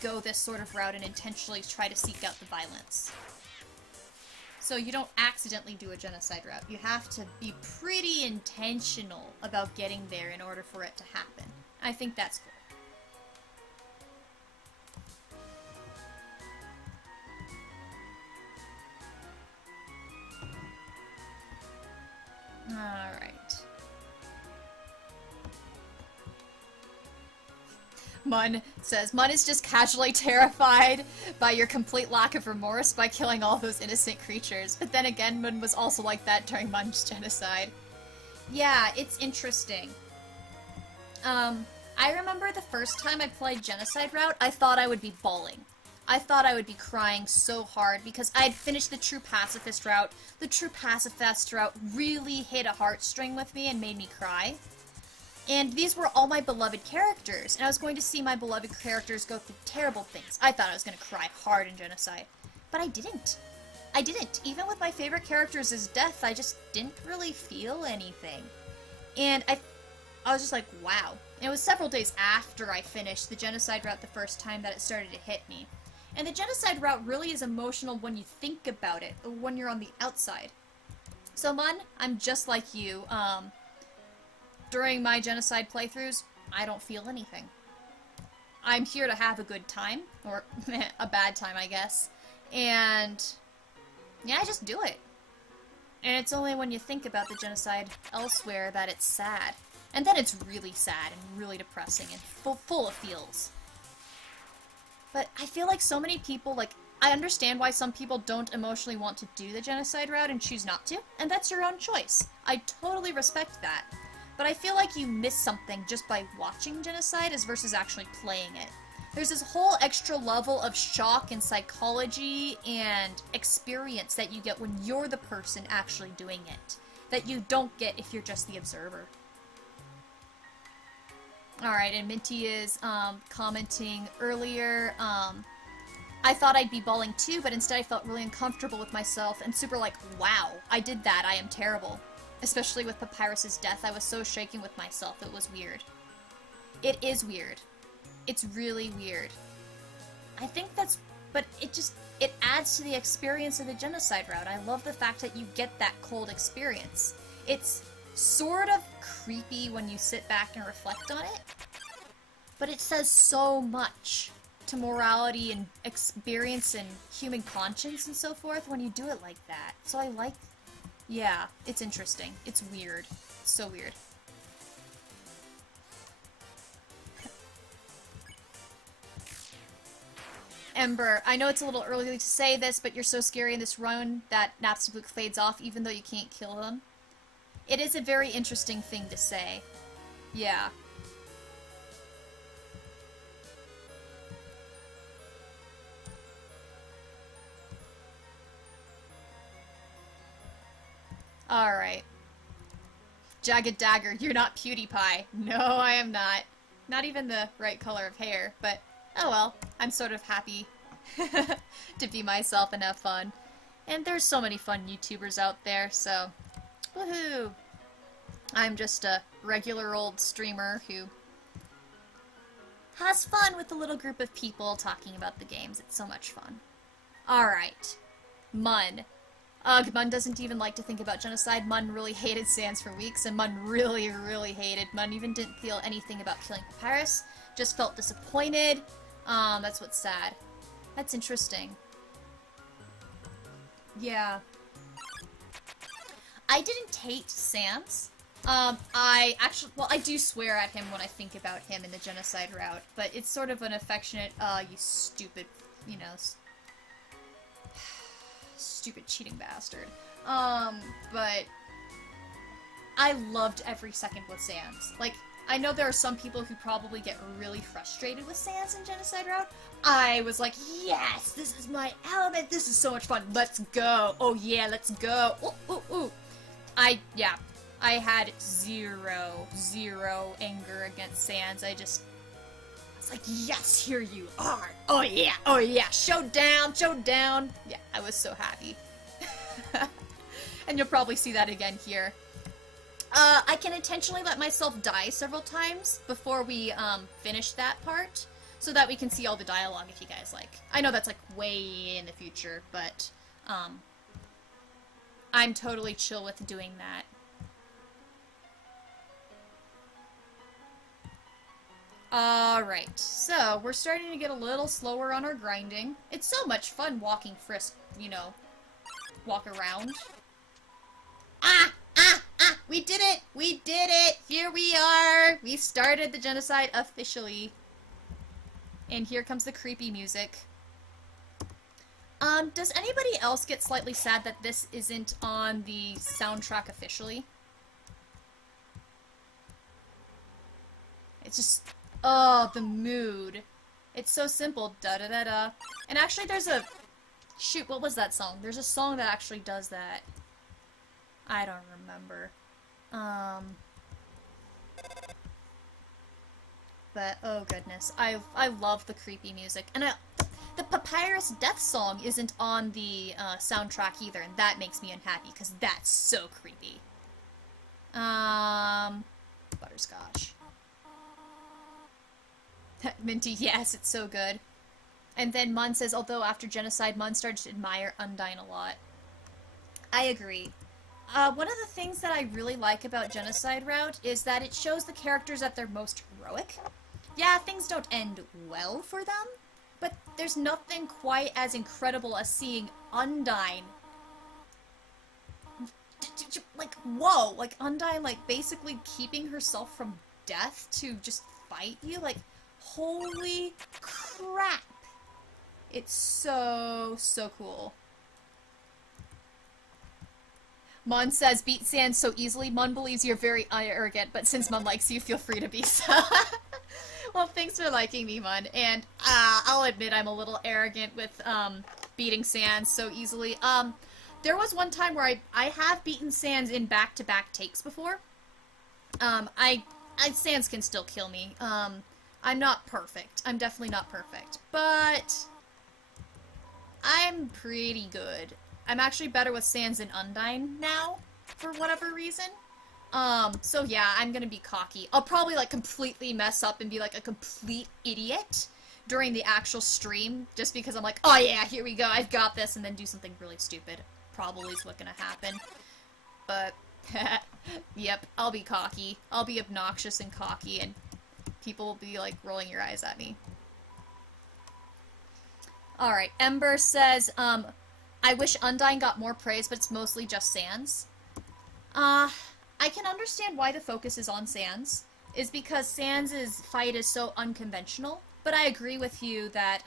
go this sort of route and intentionally try to seek out the violence. So you don't accidentally do a Genocide Route. You have to be pretty intentional about getting there in order for it to happen. I think that's cool. Alright. Mun says, Mun is just casually terrified by your complete lack of remorse by killing all those innocent creatures. But then again, Mun was also like that during Mun's genocide. Yeah, it's interesting. I remember the first time I played Genocide Route, I thought I would be bawling. I thought I would be crying so hard because I had finished the True Pacifist route. The True Pacifist route really hit a heartstring with me and made me cry. And these were all my beloved characters, and I was going to see my beloved characters go through terrible things. I thought I was going to cry hard in Genocide. But I didn't. I didn't. Even with my favorite characters' death, I just didn't really feel anything. And I was just like, wow. And it was several days after I finished the Genocide route the first time that it started to hit me. And the Genocide route really is emotional when you think about it, when you're on the outside. So, Mun, I'm just like you. During my Genocide playthroughs, I don't feel anything. I'm here to have a good time, or a bad time, I guess. And yeah, I just do it. And it's only when you think about the Genocide elsewhere that it's sad. And then it's really sad and really depressing and full of feels. But I feel like so many people, like, I understand why some people don't emotionally want to do the Genocide route and choose not to, and that's your own choice. I totally respect that. But I feel like you miss something just by watching Genocide as versus actually playing it. There's this whole extra level of shock and psychology and experience that you get when you're the person actually doing it, that you don't get if you're just the observer. Alright, and Minty is, commenting earlier, I thought I'd be bawling too, but instead I felt really uncomfortable with myself and super like, wow, I did that, I am terrible. Especially with Papyrus's death, I was so shaken with myself, it was weird. It is weird. It's really weird. I think that's, but it adds to the experience of the Genocide route. I love the fact that you get that cold experience. It's sort of creepy when you sit back and reflect on it, but it says so much to morality and experience and human conscience and so forth when you do it like that. So I like, yeah, it's interesting. It's weird. It's so weird. Ember, I know it's a little early to say this, but you're so scary in this run that Napstablook fades off even though you can't kill him. It is a very interesting thing to say. Yeah. Alright. Jagged Dagger, you're not PewDiePie. No, I am not. Not even the right color of hair, but oh well. I'm sort of happy to be myself and have fun. And there's so many fun YouTubers out there, so woohoo! I'm just a regular old streamer who has fun with a little group of people talking about the games. It's so much fun. Alright. Mun. Ugh, Mun doesn't even like to think about genocide. Mun really hated Sans for weeks, and Mun really, really hated. Mun even didn't feel anything about killing Papyrus. Just felt disappointed. That's what's sad. That's interesting. Yeah. I didn't hate Sans. I do swear at him when I think about him in the Genocide route, but it's sort of an affectionate, you stupid, you know, stupid cheating bastard. But I loved every second with Sans. Like, I know there are some people who probably get really frustrated with Sans in Genocide route. I was like, yes, this is my element, this is so much fun, let's go, oh yeah, let's go, ooh, ooh, ooh. I had zero anger against Sans. I was like, yes, here you are. Oh yeah, showdown. Yeah, I was so happy. And you'll probably see that again here. I can intentionally let myself die several times before we finish that part, so that we can see all the dialogue if you guys like. I know that's like way in the future, but I'm totally chill with doing that. Alright, so we're starting to get a little slower on our grinding. It's so much fun walking frisk, you know, walk around. We did it! We did it! Here we are! We started the genocide officially. And here comes the creepy music. Does anybody else get slightly sad that this isn't on the soundtrack officially? It's just... oh, the mood. It's so simple. Da-da-da-da. And actually there's a... shoot, what was that song? There's a song that actually does that. I don't remember. But, oh goodness. I love the creepy music. And the Papyrus death song isn't on the soundtrack either, and that makes me unhappy, because that's so creepy. Butterscotch. Minty, yes, it's so good. And then Mun says, although after Genocide, Mun started to admire Undyne a lot. I agree. One of the things that I really like about Genocide Route is that it shows the characters at their most heroic. Yeah, things don't end well for them, but there's nothing quite as incredible as seeing Undyne. Like, whoa! Like, Undyne, like, basically keeping herself from death to just fight you? Like, holy crap! It's so cool. Mun says, beat Sans so easily. Mun believes you're very arrogant, but since Mun likes you, feel free to be so. Well, thanks for liking me, Mun. And, I'll admit I'm a little arrogant with, beating Sans so easily. There was one time where I have beaten Sans in back-to-back takes before. I Sans can still kill me. I'm not perfect. I'm definitely not perfect. But I'm pretty good. I'm actually better with Sans and Undyne now, for whatever reason. So yeah, I'm gonna be cocky. I'll probably, like, completely mess up and be, like, a complete idiot during the actual stream, just because I'm like, oh yeah, here we go, I've got this, and then do something really stupid. Probably is what's gonna happen. But, yep, I'll be cocky. I'll be obnoxious and cocky, and people will be, like, rolling your eyes at me. Alright, Ember says, I wish Undyne got more praise, but it's mostly just Sans. I can understand why the focus is on Sans, is because Sans' fight is so unconventional, but I agree with you that,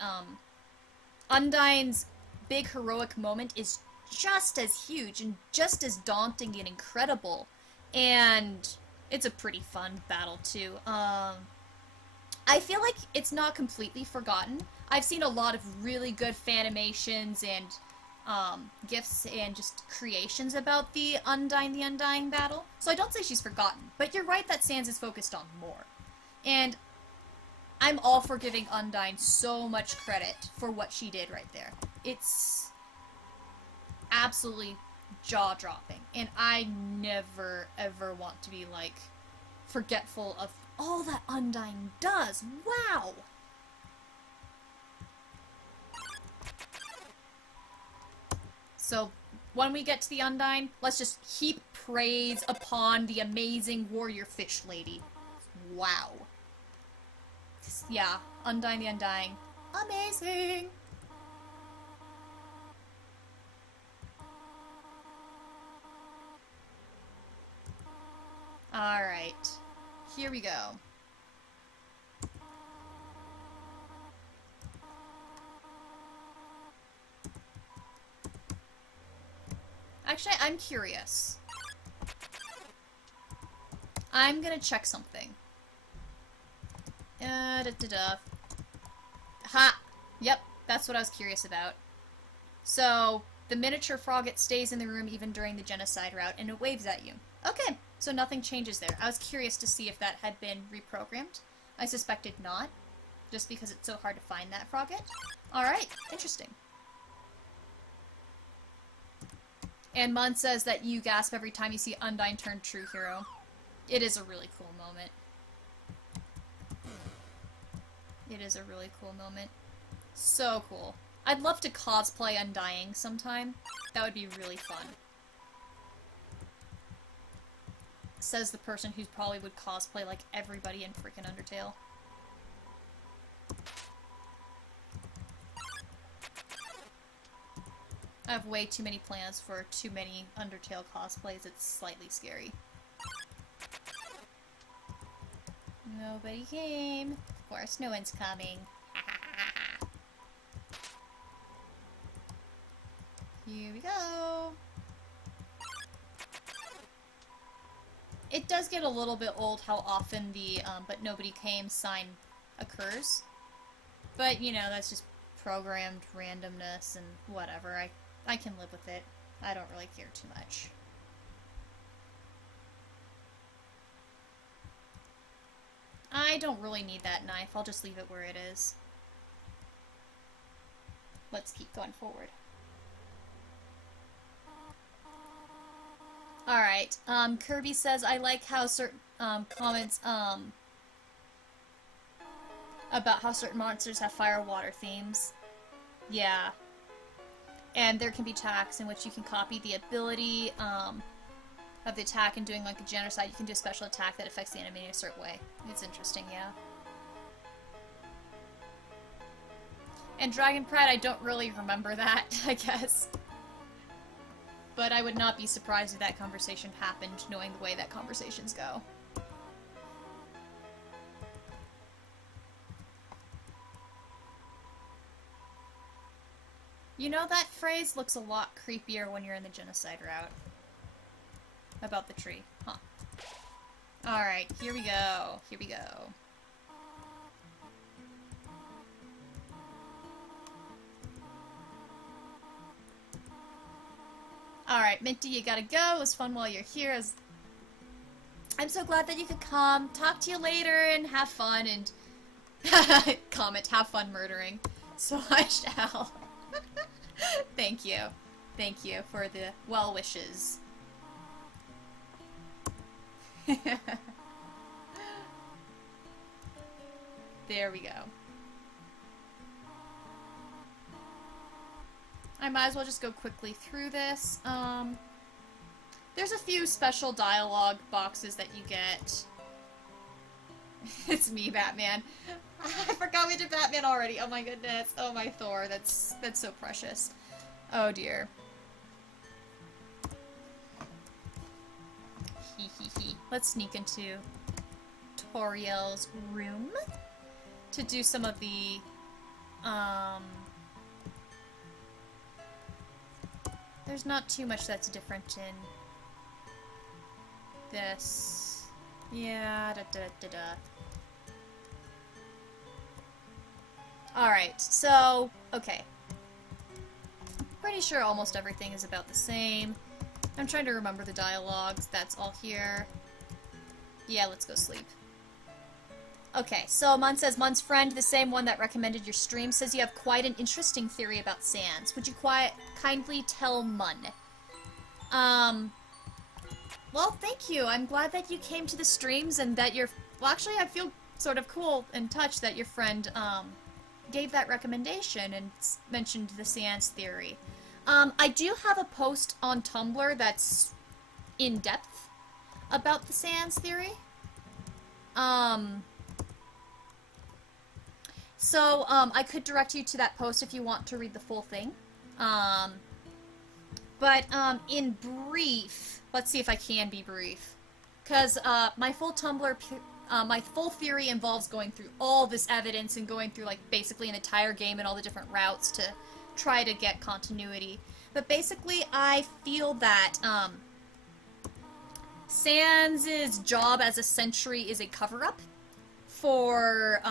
Undyne's big heroic moment is just as huge and just as daunting and incredible, and it's a pretty fun battle, too. I feel like it's not completely forgotten. I've seen a lot of really good fanimations and gifs and just creations about the Undyne battle, so I don't say she's forgotten, but you're right that Sans is focused on more. And I'm all for giving Undyne so much credit for what she did right there. It's absolutely jaw-dropping, and I never, ever want to be, like, forgetful of all that Undyne does. Wow! So, when we get to the Undyne, let's just heap praise upon the amazing warrior fish lady. Wow. Yeah, Undyne the Undying. Amazing! Alright. Here we go. Actually, I'm curious. I'm gonna check something. Ha! Yep, that's what I was curious about. So, the miniature frog, it stays in the room even during the genocide route, and it waves at you. Okay, so nothing changes there. I was curious to see if that had been reprogrammed. I suspected not, just because it's so hard to find that frogget. Alright, interesting. And Mun says that you gasp every time you see Undyne turn true hero. It is a really cool moment. It is a really cool moment. So cool. I'd love to cosplay Undying sometime. That would be really fun. Says the person who probably would cosplay like everybody in freaking Undertale. I have way too many plans for too many Undertale cosplays. It's slightly scary. Nobody came. Of course, no one's coming. Here we go. It does get a little bit old how often the but nobody came sign occurs. But, you know, that's just programmed randomness and whatever. I can live with it. I don't really care too much. I don't really need that knife. I'll just leave it where it is. Let's keep going forward. Alright, Kirby says, I like how certain, comments, about how certain monsters have fire-water themes. Yeah. And there can be attacks in which you can copy the ability, of the attack, and doing, like, a genocide, you can do a special attack that affects the enemy in a certain way. It's interesting, yeah. And Dragon Pride, I don't really remember that, I guess. But I would not be surprised if that conversation happened, knowing the way that conversations go. You know, that phrase looks a lot creepier when you're in the genocide route. About the tree. Huh. Alright, here we go. Here we go. Alright, Minty, you gotta go. It was fun while you're here. I'm so glad that you could come. Talk to you later and have fun and comment, have fun murdering. So I shall. Thank you. Thank you for the well wishes. There we go. I might as well just go quickly through this. There's a few special dialogue boxes that you get. It's me, Batman. I forgot we did Batman already. Oh my goodness. Oh my Thor. That's so precious. Oh dear. Let's sneak into Toriel's room to do some of the there's not too much that's different in this. Yeah, Alright, so, okay. Pretty sure almost everything is about the same. I'm trying to remember the dialogues. That's all here. Yeah, let's go sleep. Okay, so Mun says, Mun's friend, the same one that recommended your stream, says you have quite an interesting theory about Sans. Would you kindly tell Mun? Well, thank you. I'm glad that you came to the streams and that well, actually, I feel sort of cool and touched that your friend, gave that recommendation and mentioned the Sans theory. I do have a post on Tumblr that's in depth about the Sans theory. So, I could direct you to that post if you want to read the full thing. But, in brief, let's see if I can be brief. Because, my full Tumblr, my full theory involves going through all this evidence and going through, like, basically an entire game and all the different routes to try to get continuity. But basically, I feel that, Sans' job as a sentry is a cover-up for,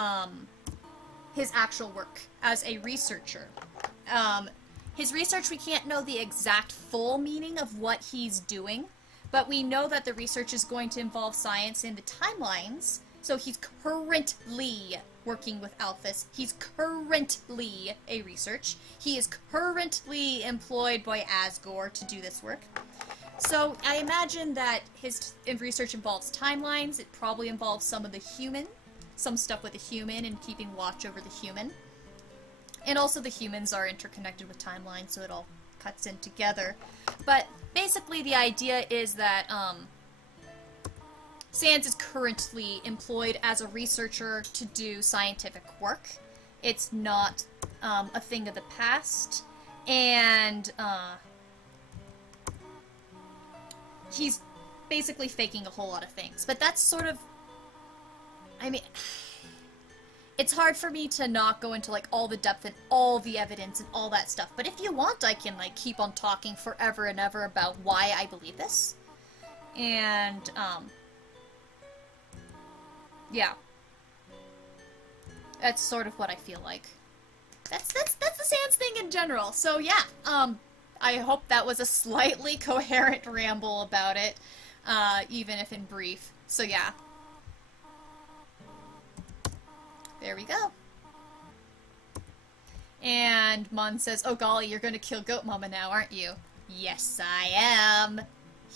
his actual work as a researcher. His research, we can't know the exact full meaning of what he's doing, but we know that the research is going to involve science in the timelines, so he's currently working with Alphys. He's currently a research. He is currently employed by Asgore to do this work. So I imagine that his research involves timelines. It probably involves some stuff with the human and keeping watch over the human. And also the humans are interconnected with timelines, so it all cuts in together. But basically the idea is that Sans is currently employed as a researcher to do scientific work. It's not a thing of the past. And he's basically faking a whole lot of things. But that's sort of... I mean, it's hard for me to not go into, like, all the depth and all the evidence and all that stuff. But if you want, I can, like, keep on talking forever and ever about why I believe this. And, yeah. That's sort of what I feel like. That's the Sans thing in general. So, yeah, I hope that was a slightly coherent ramble about it, even if in brief. So, yeah. There we go. And Mon says, oh golly, you're gonna kill Goat Mama now, aren't you? Yes, I am.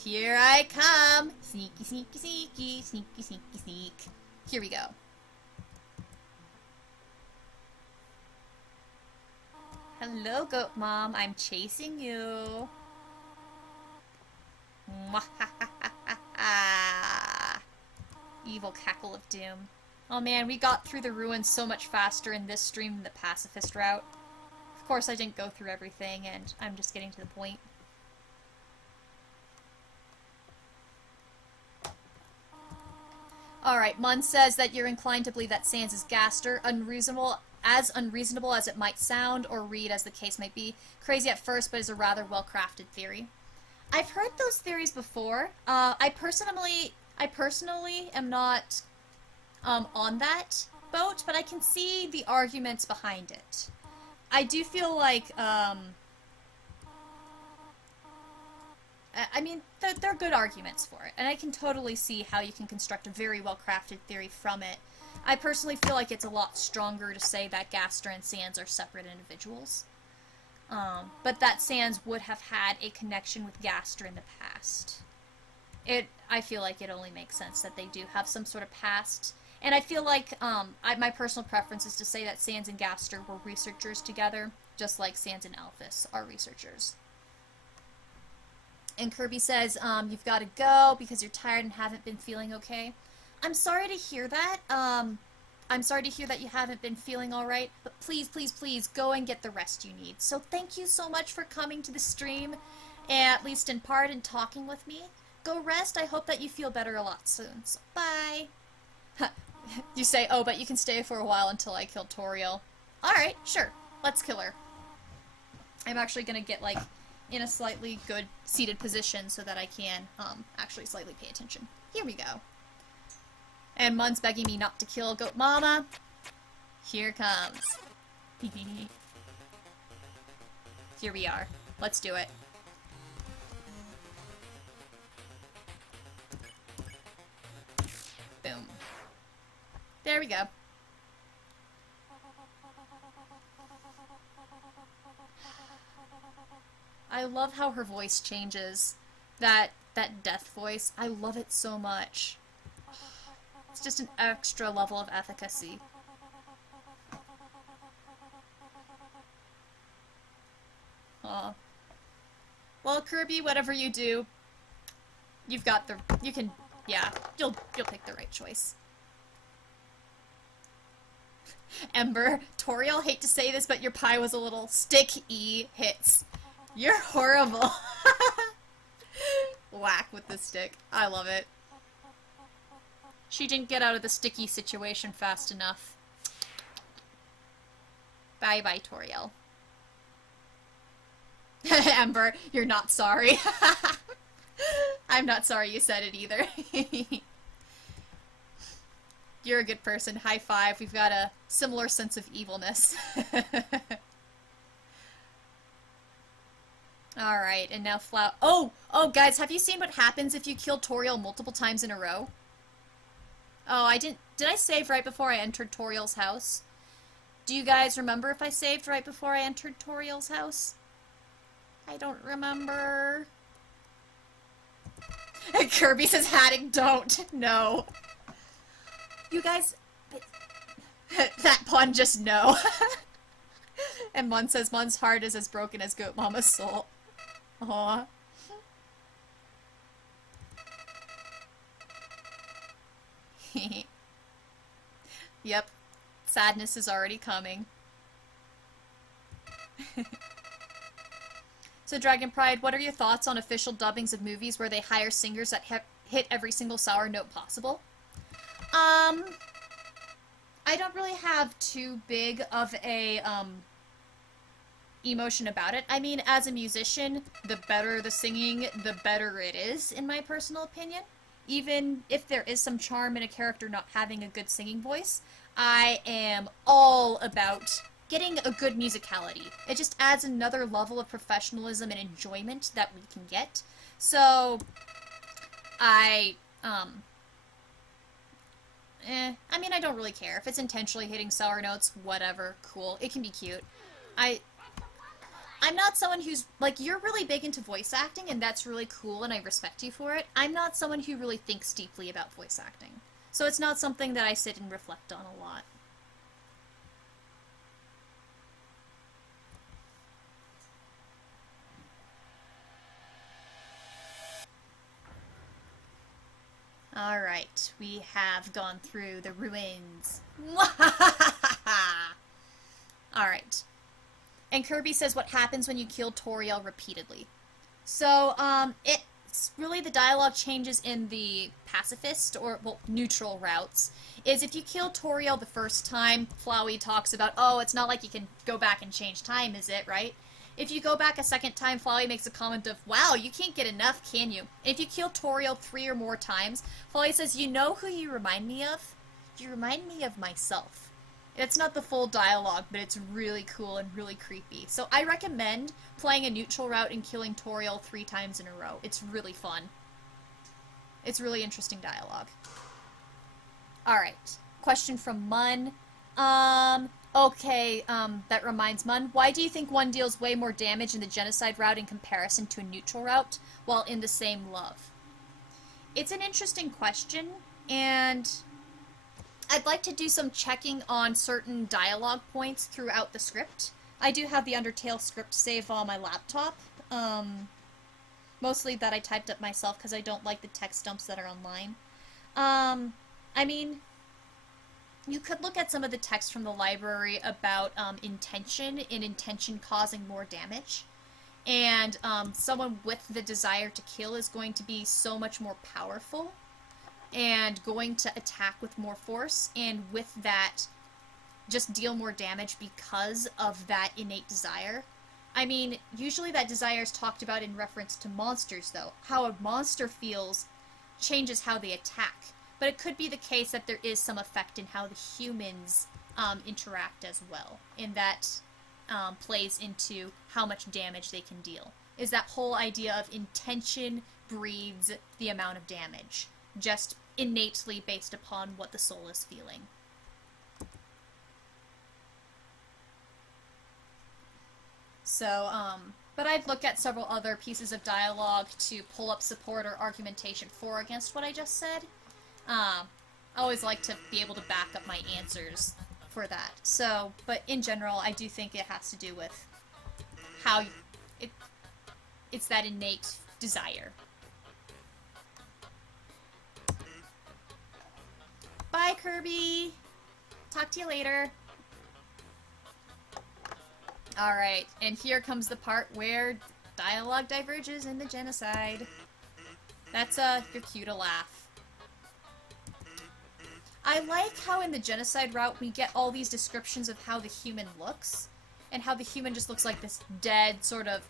Here I come. Sneaky, sneaky, sneaky, sneaky, sneaky, sneak. Here we go. Hello, Goat Mom. I'm chasing you. Evil cackle of doom. Oh man, we got through the ruins so much faster in this stream than the pacifist route. Of course, I didn't go through everything, and I'm just getting to the point. Alright, Mun says that you're inclined to believe that Sans is Gaster, unreasonable as it might sound, or read as the case might be. Crazy at first, but is a rather well-crafted theory. I've heard those theories before. I personally am not on that boat, but I can see the arguments behind it. I do feel like I mean, they're good arguments for it, and I can totally see how you can construct a very well-crafted theory from it. I personally feel like it's a lot stronger to say that Gaster and Sans are separate individuals. But that Sans would have had a connection with Gaster in the past. I feel like it only makes sense that they do have some sort of past. And I feel like my personal preference is to say that Sans and Gaster were researchers together, just like Sans and Alphys are researchers. And Kirby says, you've got to go because you're tired and haven't been feeling okay. I'm sorry to hear that. I'm sorry to hear that you haven't been feeling alright, but please, please, please go and get the rest you need. So thank you so much for coming to the stream, at least in part, and talking with me. Go rest. I hope that you feel better a lot soon. So bye. You say, oh, but you can stay for a while until I kill Toriel. Alright, sure. Let's kill her. I'm actually gonna get, like, in a slightly good seated position so that I can, actually slightly pay attention. Here we go. And Mun's begging me not to kill Goat Mama. Here comes. Here we are. Let's do it. Boom. There we go. I love how her voice changes. That death voice. I love it so much. It's just an extra level of efficacy. Aw. Well, Kirby, whatever you do, you've got the... You can... Yeah, you'll pick the right choice. Ember, Toriel, hate to say this, but your pie was a little stick-y hits. You're horrible. Whack with the stick. I love it. She didn't get out of the sticky situation fast enough. Bye-bye, Toriel. Ember, you're not sorry. I'm not sorry you said it either. You're a good person. High five. We've got a similar sense of evilness. Alright, and now Oh, guys, have you seen what happens if you kill Toriel multiple times in a row? Oh, I didn't... Did I save right before I entered Toriel's house? Do you guys remember if I saved right before I entered Toriel's house? I don't remember. Kirby says, Haddock, don't. No. You guys... that pun, just no. And Mun says, Mun's heart is as broken as Goat Mama's soul. Aww. Yep. Sadness is already coming. So, Dragon Pride, what are your thoughts on official dubbings of movies where they hire singers that hit every single sour note possible? I don't really have too big of a, emotion about it. I mean, as a musician, the better the singing, the better it is, in my personal opinion. Even if there is some charm in a character not having a good singing voice, I am all about getting a good musicality. It just adds another level of professionalism and enjoyment that we can get. So, I mean, I don't really care. If it's intentionally hitting sour notes, whatever, cool. It can be cute. I'm not someone who's, like, you're really big into voice acting, and that's really cool, and I respect you for it. I'm not someone who really thinks deeply about voice acting. So it's not something that I sit and reflect on a lot. Alright, we have gone through the ruins. Alright. And Kirby says what happens when you kill Toriel repeatedly. So, it's really the dialogue changes in the pacifist, or, well, neutral routes, is if you kill Toriel the first time, Flowey talks about, oh, it's not like you can go back and change time, is it, right? If you go back a second time, Flowey makes a comment of, wow, you can't get enough, can you? And if you kill Toriel 3 or more times, Flowey says, you know who you remind me of? You remind me of myself. It's not the full dialogue, but it's really cool and really creepy. So I recommend playing a neutral route and killing Toriel 3 times in a row. It's really fun. It's really interesting dialogue. Alright. Question from Mun. Okay, that reminds Mun. Why do you think one deals way more damage in the Genocide route in comparison to a neutral route, while in the same love? It's an interesting question, and I'd like to do some checking on certain dialogue points throughout the script. I do have the Undertale script save on my laptop. Mostly that I typed up myself because I don't like the text dumps that are online. I mean, you could look at some of the text from the library about intention and intention causing more damage. And someone with the desire to kill is going to be so much more powerful and going to attack with more force, and with that, just deal more damage because of that innate desire. I mean, usually that desire is talked about in reference to monsters, though. How a monster feels changes how they attack. But it could be the case that there is some effect in how the humans interact as well, and that plays into how much damage they can deal. Is that whole idea of intention breeds the amount of damage, just innately based upon what the soul is feeling. So, but I'd look at several other pieces of dialogue to pull up support or argumentation for against what I just said. I always like to be able to back up my answers for that. So, but in general, I do think it has to do with how it's that innate desire. Bye, Kirby! Talk to you later. Alright, and here comes the part where dialogue diverges in the Genocide. That's, your cue to laugh. I like how in the Genocide route we get all these descriptions of how the human looks, and how the human just looks like this dead, sort of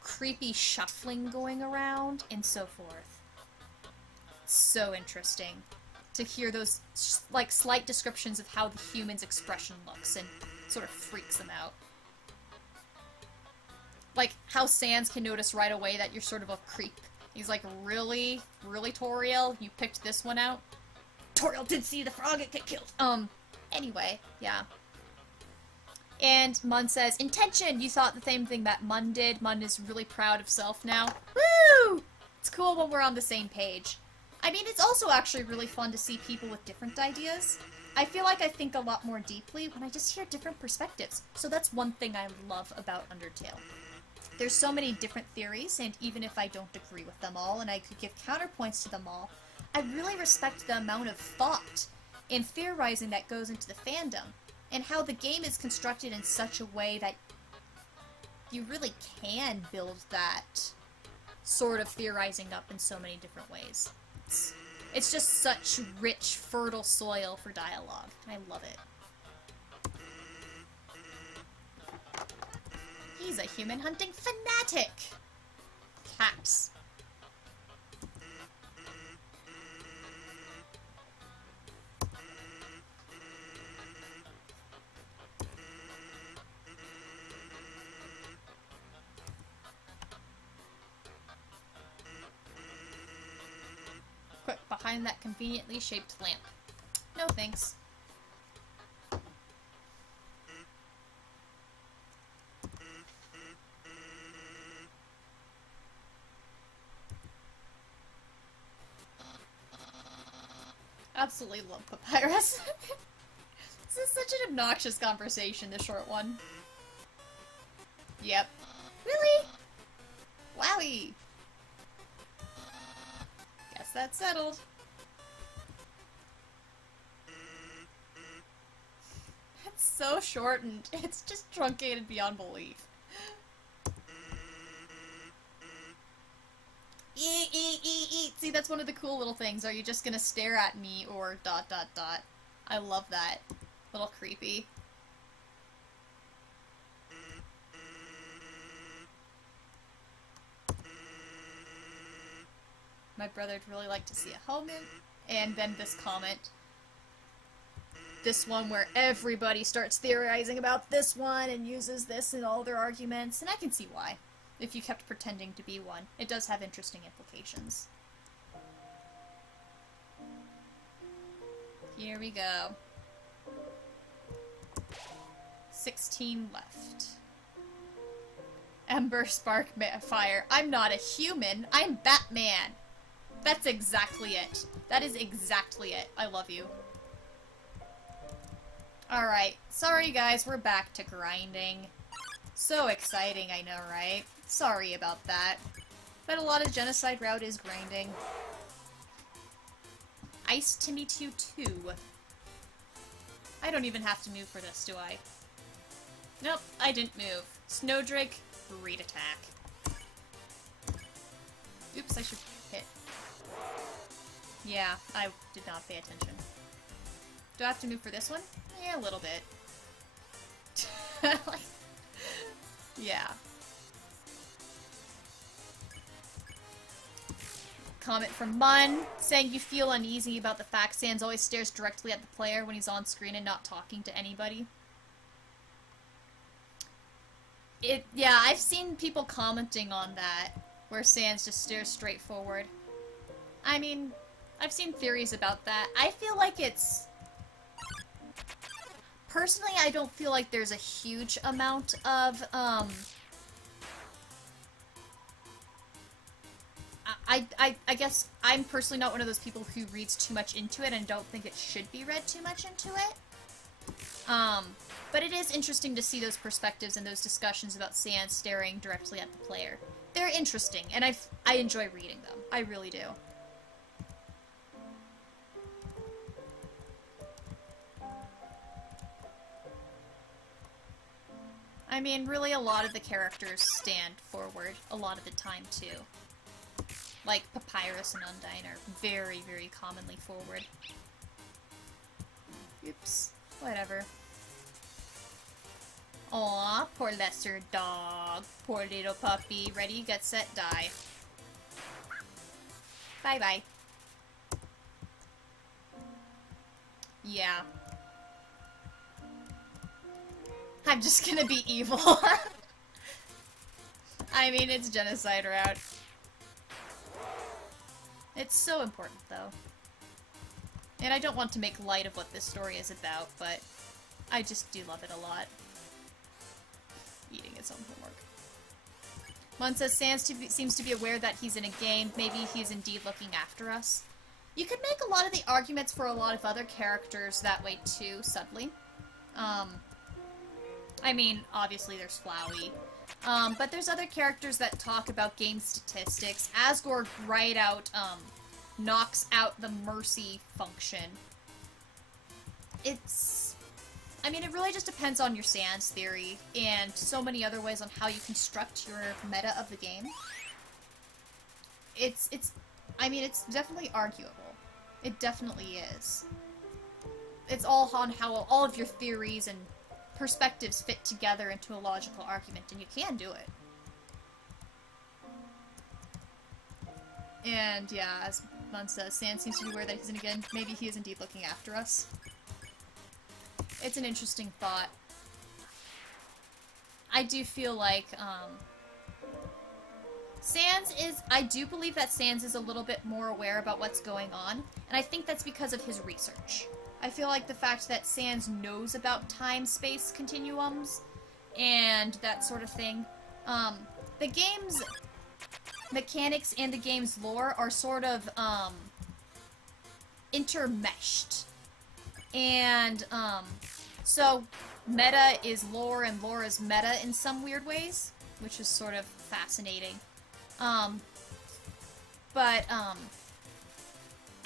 creepy shuffling going around, and so forth. It's so interesting to hear those, like, slight descriptions of how the human's expression looks, and sort of freaks them out. Like, how Sans can notice right away that you're sort of a creep. He's like, really? Really, Toriel? You picked this one out? Toriel did see the frog get killed! Anyway, yeah. And Mun says, intention! You thought the same thing that Mun did. Mun is really proud of self now. Woo! It's cool when we're on the same page. I mean, it's also actually really fun to see people with different ideas. I feel like I think a lot more deeply when I just hear different perspectives. So that's one thing I love about Undertale. There's so many different theories, and even if I don't agree with them all, and I could give counterpoints to them all, I really respect the amount of thought and theorizing that goes into the fandom, and how the game is constructed in such a way that you really can build that sort of theorizing up in so many different ways. It's just such rich, fertile soil for dialogue. I love it. He's a human hunting fanatic! Caps. Quick, behind that conveniently shaped lamp. No thanks. Absolutely love Papyrus. This is such an obnoxious conversation, this short one. Yep. Really? Wowie! Guess that's settled. It's so shortened. It's just truncated beyond belief. Eat, eat, eat, eat. See, that's one of the cool little things. Are you just gonna stare at me or ... I love that. Little creepy. My brother'd really like to see a helmet. And then this comment. this one where everybody starts theorizing about this one and uses this in all their arguments, and I can see why. If you kept pretending to be one, it does have interesting implications. Here we go. 16 left. Ember, spark, fire. I'm not a human. I'm Batman. That's exactly it. That is exactly it. I love you. Alright. Sorry, guys. We're back to grinding. So exciting, I know, right? Sorry about that. But a lot of Genocide Route is grinding. Ice to meet you, too. I don't even have to move for this, do I? Nope, I didn't move. Snowdrake, great attack. Oops, I should hit. Yeah, I did not pay attention. Do I have to move for this one? Yeah, a little bit. Like, yeah. Comment from Mun, saying you feel uneasy about the fact Sans always stares directly at the player when he's on screen and not talking to anybody. Yeah, I've seen people commenting on that, where Sans just stares straight forward. I mean, I've seen theories about that. I feel like it's... Personally, I don't feel like there's a huge amount of, I guess I'm personally not one of those people who reads too much into it and don't think it should be read too much into it. But it is interesting to see those perspectives and those discussions about Sans staring directly at the player. They're interesting, and I enjoy reading them. I really do. I mean, really a lot of the characters stand forward a lot of the time, too. Like, Papyrus and Undyne are very, very commonly forward. Oops. Whatever. Aw, poor lesser dog. Poor little puppy. Ready, get set, die. Bye-bye. Yeah. I'm just gonna be evil. I mean, it's Genocide Route. It's so important, though. And I don't want to make light of what this story is about, but I just do love it a lot. Eating its own homework. Mon says Sans seems to be aware that he's in a game. Maybe he's indeed looking after us. You could make a lot of the arguments for a lot of other characters that way, too, subtly. I mean, obviously there's Flowey. But there's other characters that talk about game statistics. Asgore right out, knocks out the mercy function. I mean, it really just depends on your Sans theory, and so many other ways on how you construct your meta of the game. I mean, it's definitely arguable. It definitely is. It's all on how all of your theories and perspectives fit together into a logical argument, and you can do it. And yeah, as Mun says, Sans seems to be aware that he's in again. Maybe he is indeed looking after us. It's an interesting thought. I do feel like, I do believe that Sans is a little bit more aware about what's going on, and I think that's because of his research. I feel like the fact that Sans knows about time-space continuums and that sort of thing. The game's mechanics and the game's lore are sort of, intermeshed. And, so meta is lore and lore is meta in some weird ways, which is sort of fascinating.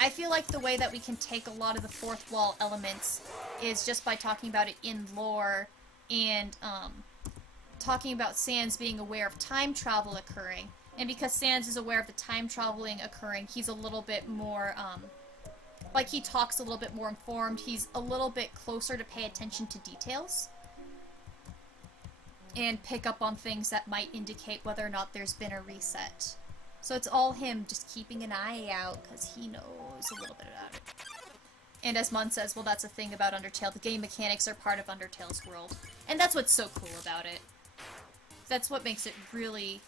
I feel like the way that we can take a lot of the fourth wall elements is just by talking about it in lore and, talking about Sans being aware of time travel occurring. And because Sans is aware of the time traveling occurring, he's a little bit more, like, he talks a little bit more informed. He's a little bit closer to pay attention to details and pick up on things that might indicate whether or not there's been a reset. So it's all him just keeping an eye out, because he knows a little bit about it. And as Mun says, well, that's a thing about Undertale. The game mechanics are part of Undertale's world. And that's what's so cool about it. That's what makes it really...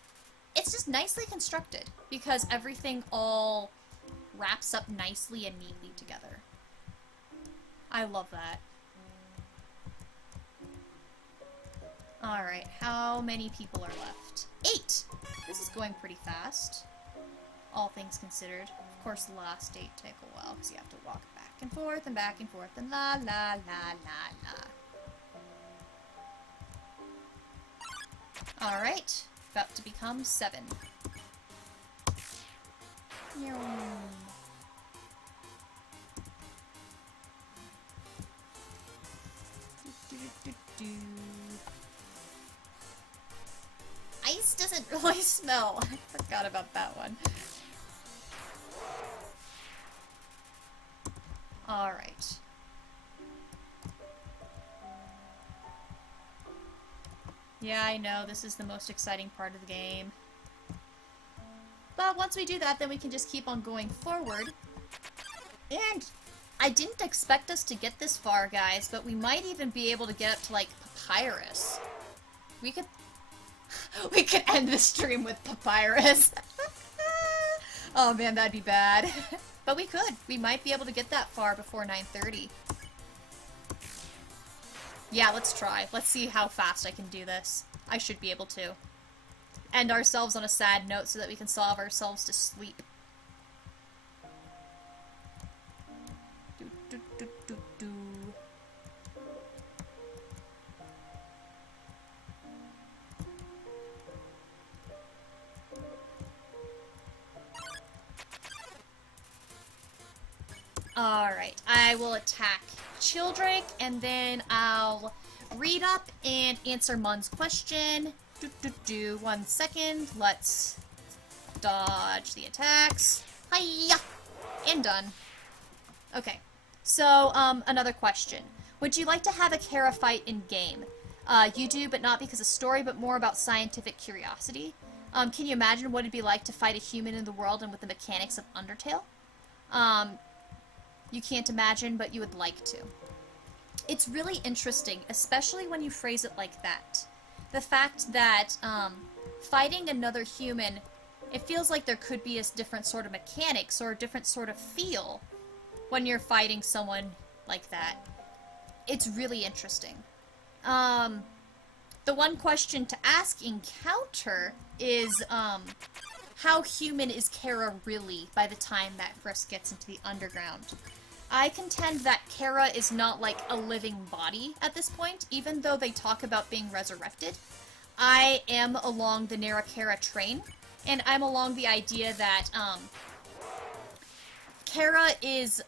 It's just nicely constructed, because everything all wraps up nicely and neatly together. I love that. Alright, how many people are left? 8! This is going pretty fast. All things considered. Of course, the last 8 take a while, because you have to walk back and forth and back and forth and la la la la la. Alright, about to become 7. Ice doesn't really smell. I forgot about that one. Alright. Yeah, I know, this is the most exciting part of the game. But once we do that, then we can just keep on going forward. And I didn't expect us to get this far, guys, but we might even be able to get up to, like, Papyrus. We could... we could end the stream with Papyrus. Oh man, that'd be bad. But we could. We might be able to get that far before 9:30. Yeah, let's try. Let's see how fast I can do this. I should be able to. End ourselves on a sad note so that we can solve ourselves to sleep. Do, do, do, do, do. Alright, I will attack Childrick, and then I'll read up and answer Mun's question. 1 second. Let's dodge the attacks. Hiya! And done. Okay. So, another question. Would you like to have a Kara fight in-game? You do, but not because of story, but more about scientific curiosity. Can you imagine what it'd be like to fight a human in the world and with the mechanics of Undertale? You can't imagine, but you would like to. It's really interesting, especially when you phrase it like that. The fact that, fighting another human, it feels like there could be a different sort of mechanics or a different sort of feel when you're fighting someone like that. It's really interesting. The one question to ask in counter is, how human is Kara really by the time that Frisk gets into the underground? I contend that Kara is not like a living body at this point, even though they talk about being resurrected. I am along the Nera Kara train, and I'm along the idea that, Kara's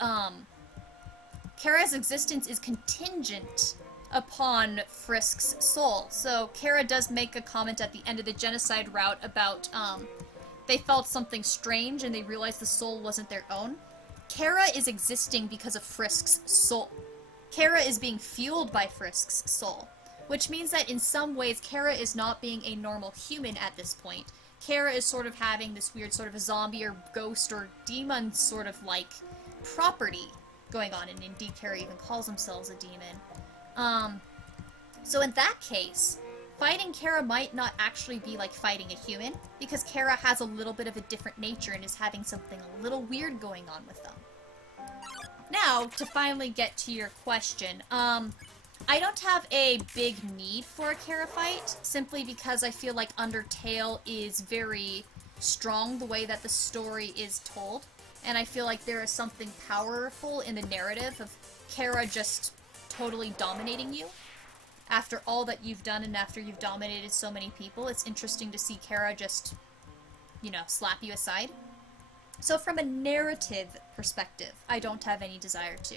existence is contingent upon Frisk's soul. So Kara does make a comment at the end of the Genocide route about, they felt something strange and they realized the soul wasn't their own. Kara is existing because of Frisk's soul. Kara is being fueled by Frisk's soul, which means that in some ways Kara is not being a normal human at this point. Kara is sort of having this weird sort of a zombie or ghost or demon sort of like property going on, and indeed Kara even calls themselves a demon. So in that case, fighting Kara might not actually be like fighting a human, because Kara has a little bit of a different nature and is having something a little weird going on with them. Now, to finally get to your question, I don't have a big need for a Kara fight, simply because I feel like Undertale is very strong the way that the story is told, and I feel like there is something powerful in the narrative of Kara just totally dominating you. After all that you've done and after you've dominated so many people, it's interesting to see Kara just, you know, slap you aside. So from a narrative perspective, I don't have any desire to.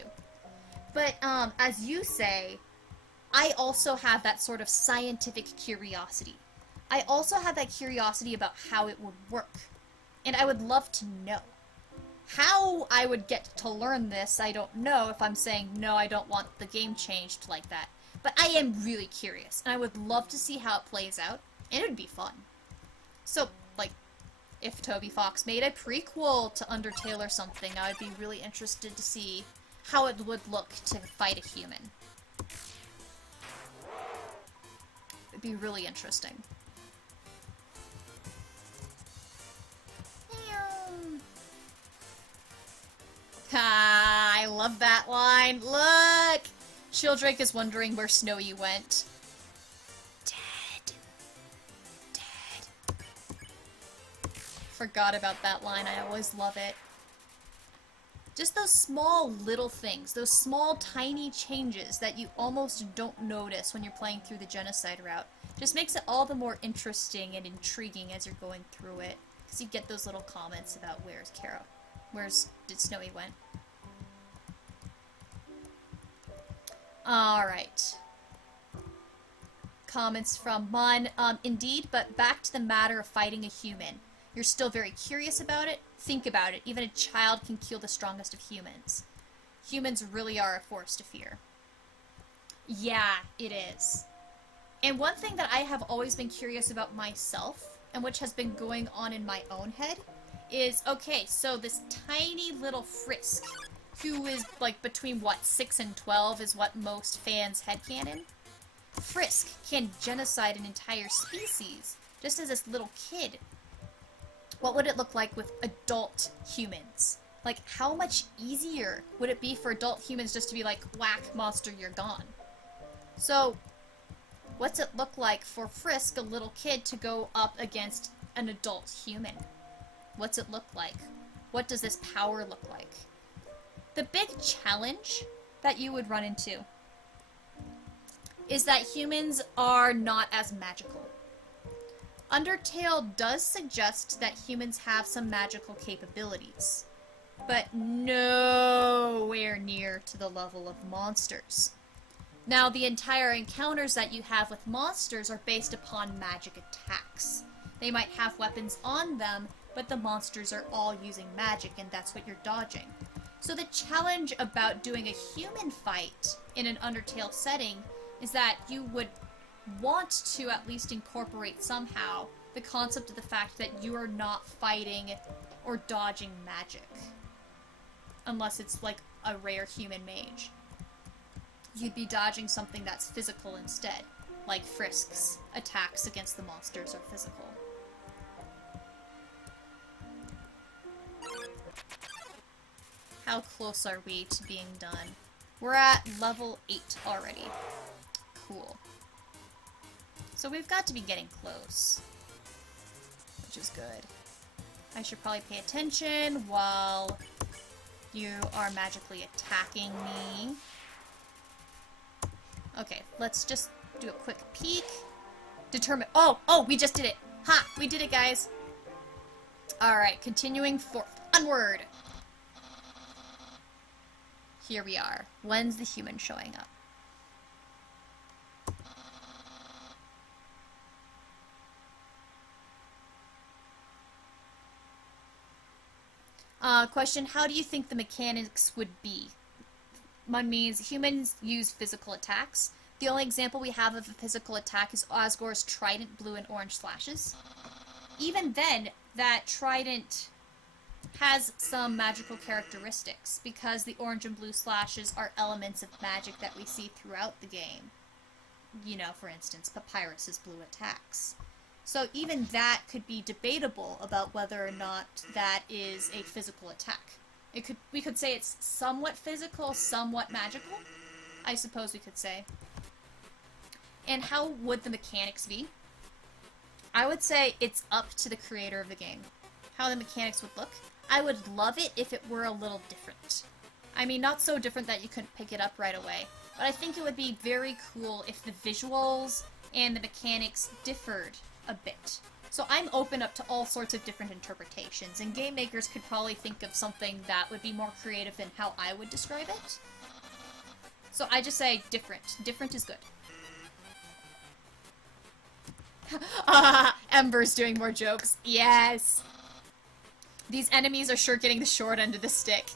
But, as you say, I also have that sort of scientific curiosity. I also have that curiosity about how it would work. And I would love to know. How I would get to learn this, I don't know if I'm saying, no, I don't want the game changed like that. But I am really curious, and I would love to see how it plays out, and it would be fun. So, like, if Toby Fox made a prequel to Undertale or something, I would be really interested to see how it would look to fight a human. It'd be really interesting. I love that line. Look! Shielddrake is wondering where Snowy went. Dead. Dead. Forgot about that line. I always love it. Just those small little things, those small tiny changes that you almost don't notice when you're playing through the Genocide route, just makes it all the more interesting and intriguing as you're going through it. Because you get those little comments about where's Kara? Did Snowy went? Alright. Comments from Mun. Indeed, but back to the matter of fighting a human. You're still very curious about it? Think about it. Even a child can kill the strongest of humans. Humans really are a force to fear. Yeah, it is. And one thing that I have always been curious about myself, and which has been going on in my own head, is, okay, so this tiny little Frisk, who is, like, between, what, 6 and 12 is what most fans headcanon? Frisk can genocide an entire species, just as this little kid. What would it look like with adult humans? Like, how much easier would it be for adult humans just to be like, whack, monster, you're gone? So, what's it look like for Frisk, a little kid, to go up against an adult human? What's it look like? What does this power look like? The big challenge that you would run into is that humans are not as magical. Undertale does suggest that humans have some magical capabilities, but nowhere near to the level of monsters. Now, the entire encounters that you have with monsters are based upon magic attacks. They might have weapons on them, but the monsters are all using magic, and that's what you're dodging. So the challenge about doing a human fight in an Undertale setting is that you would want to at least incorporate somehow the concept of the fact that you are not fighting or dodging magic. Unless it's like a rare human mage. You'd be dodging something that's physical instead, like Frisk's attacks against the monsters are physical. How close are we to being done? We're at level 8 already. Cool. So we've got to be getting close. Which is good. I should probably pay attention while you are magically attacking me. Okay, let's just do a quick peek. Determine- Oh, we just did it! Ha! We did it, guys! Alright, continuing forth. Onward! Here we are. When's the human showing up? Question, how do you think the mechanics would be? Mun means humans use physical attacks. The only example we have of a physical attack is Osgore's trident blue and orange slashes. Even then, that trident has some magical characteristics, because the orange and blue slashes are elements of magic that we see throughout the game. You know, for instance, Papyrus's blue attacks. So even that could be debatable about whether or not that is a physical attack. We could say it's somewhat physical, somewhat magical, I suppose we could say. And how would the mechanics be? I would say it's up to the creator of the game, how the mechanics would look. I would love it if it were a little different. I mean, not so different that you couldn't pick it up right away, but I think it would be very cool if the visuals and the mechanics differed a bit. So I'm open up to all sorts of different interpretations, and game makers could probably think of something that would be more creative than how I would describe it. So I just say different. Different is good. Ember's doing more jokes. Yes! These enemies are sure getting the short end of the stick.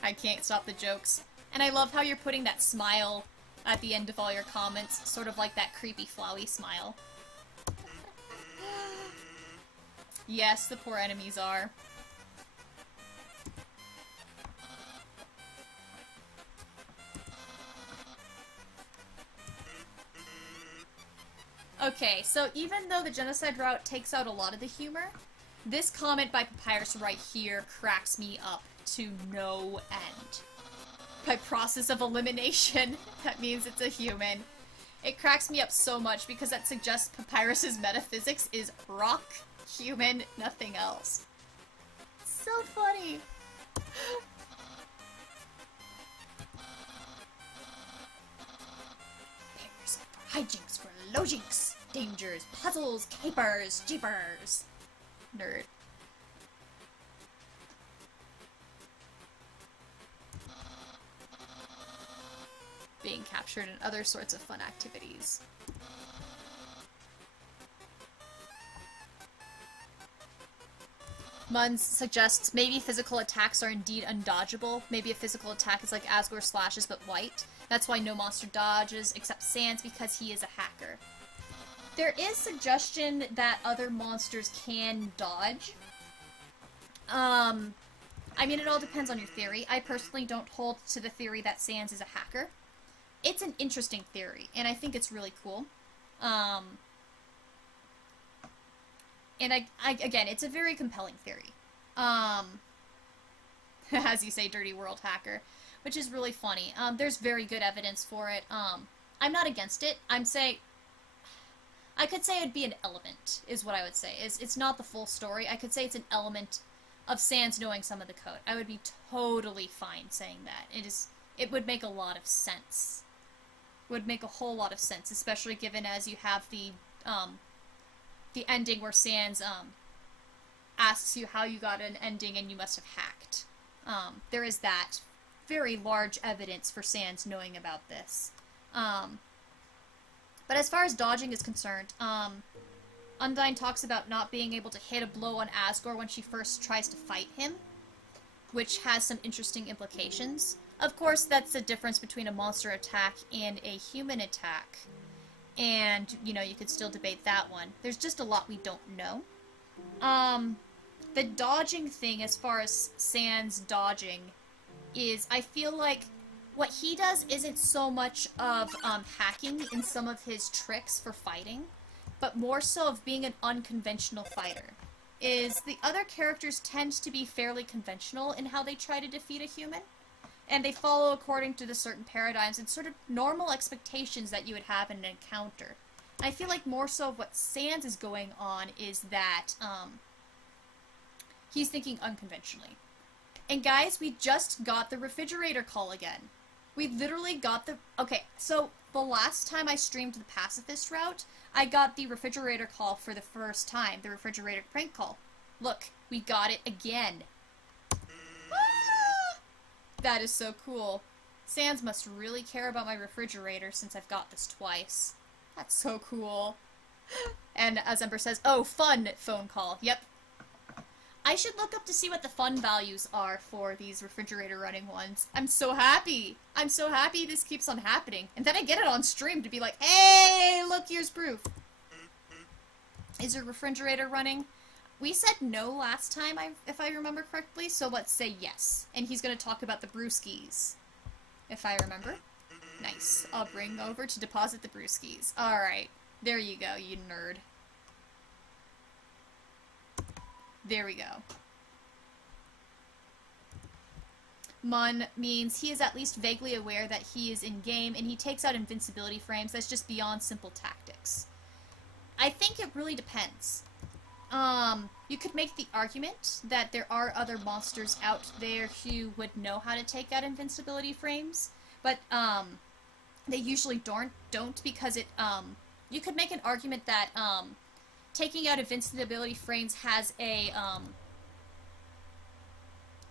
I can't stop the jokes. And I love how you're putting that smile at the end of all your comments, sort of like that creepy flowy smile. Yes, the poor enemies are. Okay, so even though the genocide route takes out a lot of the humor, this comment by Papyrus right here cracks me up to no end. By process of elimination, that means it's a human. It cracks me up so much because that suggests Papyrus's metaphysics is rock, human, nothing else. So funny. Papers for hijinks, for lojinks, dangers, puzzles, capers, jeepers. Nerd. Being captured in other sorts of fun activities. Munz suggests maybe physical attacks are indeed undodgeable. Maybe a physical attack is like Asgore slashes but white. That's why no monster dodges except Sans because he is a hacker. There is suggestion that other monsters can dodge. I mean, it all depends on your theory. I personally don't hold to the theory that Sans is a hacker. It's an interesting theory, and I think it's really cool. And again, it's a very compelling theory. As you say, dirty world hacker, which is really funny. There's very good evidence for it. I'm not against it. I could say it'd be an element, is what I would say. It's not the full story. I could say it's an element of Sans knowing some of the code. I would be totally fine saying that. It would make a lot of sense. Would make a whole lot of sense, especially given as you have the ending where Sans asks you how you got an ending and you must have hacked. There is that very large evidence for Sans knowing about this. But as far as dodging is concerned, Undyne talks about not being able to hit a blow on Asgore when she first tries to fight him, which has some interesting implications. Of course, that's the difference between a monster attack and a human attack. And, you know, you could still debate that one. There's just a lot we don't know. The dodging thing, as far as Sans dodging, is I feel like what he does isn't so much of hacking in some of his tricks for fighting, but more so of being an unconventional fighter. Is the other characters tend to be fairly conventional in how they try to defeat a human. And they follow according to the certain paradigms and sort of normal expectations that you would have in an encounter. I feel like more so of what Sans is going on is that he's thinking unconventionally. And guys, we just got the refrigerator call again. We literally got the... Okay, so the last time I streamed the pacifist route, I got the refrigerator call for the first time. The refrigerator prank call. Look, we got it again. That is so cool. Sans must really care about my refrigerator since I've got this twice. That's so cool. And as Ember says, oh, fun phone call. Yep. I should look up to see what the fun values are for these refrigerator running ones. I'm so happy. I'm so happy this keeps on happening. And then I get it on stream to be like, hey, look, here's proof. Is your refrigerator running? We said no last time, if I remember correctly, so let's say yes. And he's going to talk about the brewskis, if I remember. Nice. I'll bring over to deposit the brewskis. Alright. There you go, you nerd. There we go. Mun means he is at least vaguely aware that he is in-game, and he takes out invincibility frames. That's just beyond simple tactics. I think it really depends. You could make the argument that there are other monsters out there who would know how to take out invincibility frames, but, they usually don't because it, you could make an argument that, taking out invincibility frames has a,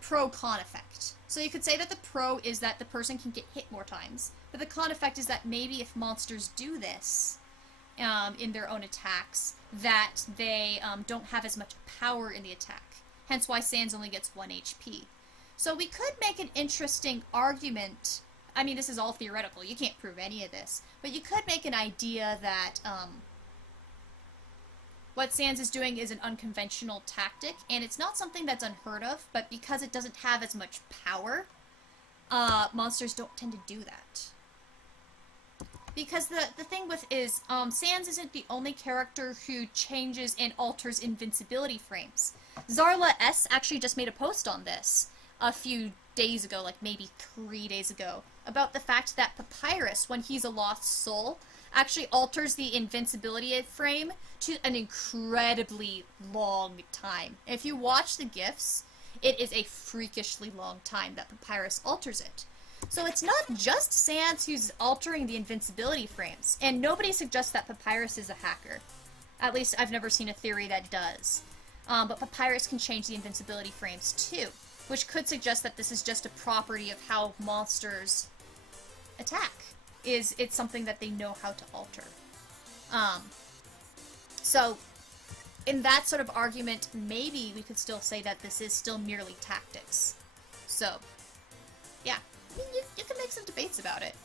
pro-con effect. So you could say that the pro is that the person can get hit more times, but the con effect is that maybe if monsters do this, in their own attacks, that they don't have as much power in the attack. Hence why Sans only gets 1 HP. So we could make an interesting argument. I mean, this is all theoretical. You can't prove any of this. But you could make an idea that what Sans is doing is an unconventional tactic, and it's not something that's unheard of, but because it doesn't have as much power, monsters don't tend to do that. Because the thing with is, Sans isn't the only character who changes and alters invincibility frames. Zarla S actually just made a post on this a few days ago, like maybe 3 days ago, about the fact that Papyrus, when he's a lost soul, actually alters the invincibility frame to an incredibly long time. If you watch the GIFs, it is a freakishly long time that Papyrus alters it. So it's not just Sans who's altering the invincibility frames, and nobody suggests that Papyrus is a hacker. At least I've never seen a theory that does. But Papyrus can change the invincibility frames too, which could suggest that this is just a property of how monsters attack. It's something that they know how to alter. So, in that sort of argument, maybe we could still say that this is still merely tactics. So, yeah, you can make some debates about it.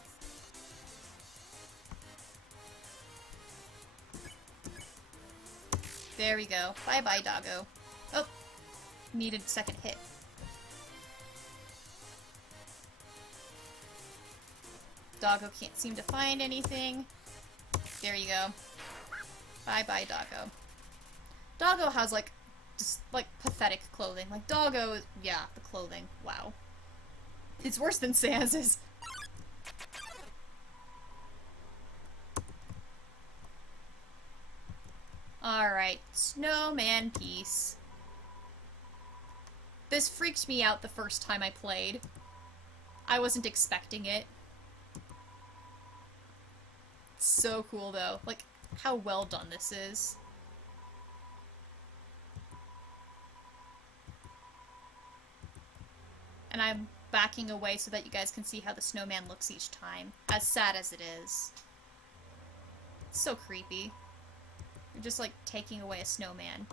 There we go. Bye-bye, doggo. Oh, needed second hit. Doggo can't seem to find anything. There you go. Bye-bye, doggo. Doggo has, like, just, like, pathetic clothing. Like, doggo, yeah, the clothing. Wow. It's worse than Sans's. Alright, snowman piece. This freaked me out the first time I played. I wasn't expecting it. It's so cool, though. Like, how well done this is. And I'm backing away so that you guys can see how the snowman looks each time. As sad as it is. It's so creepy. You're just, like, taking away a snowman.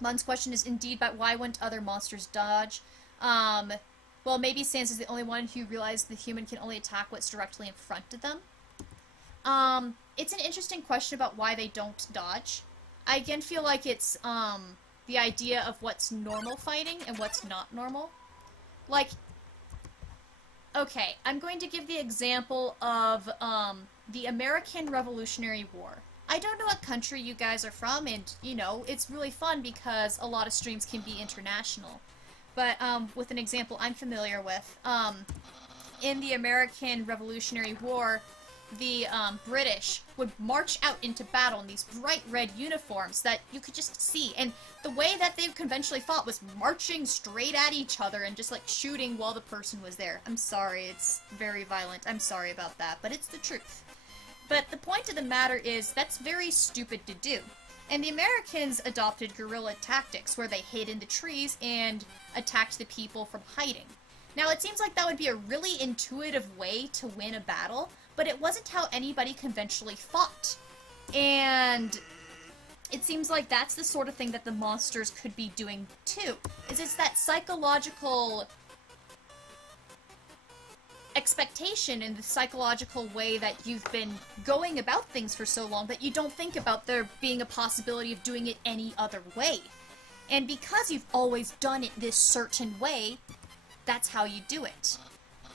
Mun's question is indeed, but why wouldn't other monsters dodge? Well, maybe Sans is the only one who realized the human can only attack what's directly in front of them. It's an interesting question about why they don't dodge. I again feel like it's, the idea of what's normal fighting and what's not normal. Like, okay, I'm going to give the example of, the American Revolutionary War. I don't know what country you guys are from, and, you know, it's really fun because a lot of streams can be international. But, with an example I'm familiar with, in the American Revolutionary War, the, British would march out into battle in these bright red uniforms that you could just see, and the way that they conventionally fought was marching straight at each other and just, like, shooting while the person was there. I'm sorry, it's very violent. I'm sorry about that, but it's the truth. But the point of the matter is, that's very stupid to do. And the Americans adopted guerrilla tactics, where they hid in the trees and attacked the people from hiding. Now, it seems like that would be a really intuitive way to win a battle, but it wasn't how anybody conventionally fought. And it seems like that's the sort of thing that the monsters could be doing, too. It's that psychological expectation and the psychological way that you've been going about things for so long that you don't think about there being a possibility of doing it any other way. And because you've always done it this certain way, that's how you do it.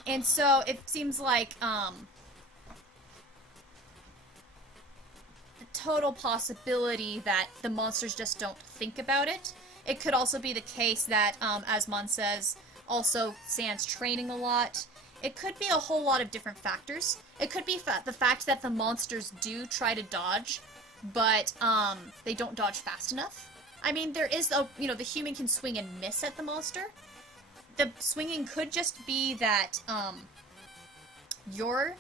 And so it seems like, the total possibility that the monsters just don't think about it. It could also be the case that, as Mon says, also Sans training a lot. It could be a whole lot of different factors. It could be the fact that the monsters do try to dodge, but they don't dodge fast enough. I mean, there is the human can swing and miss at the monster. The swinging could just be that you're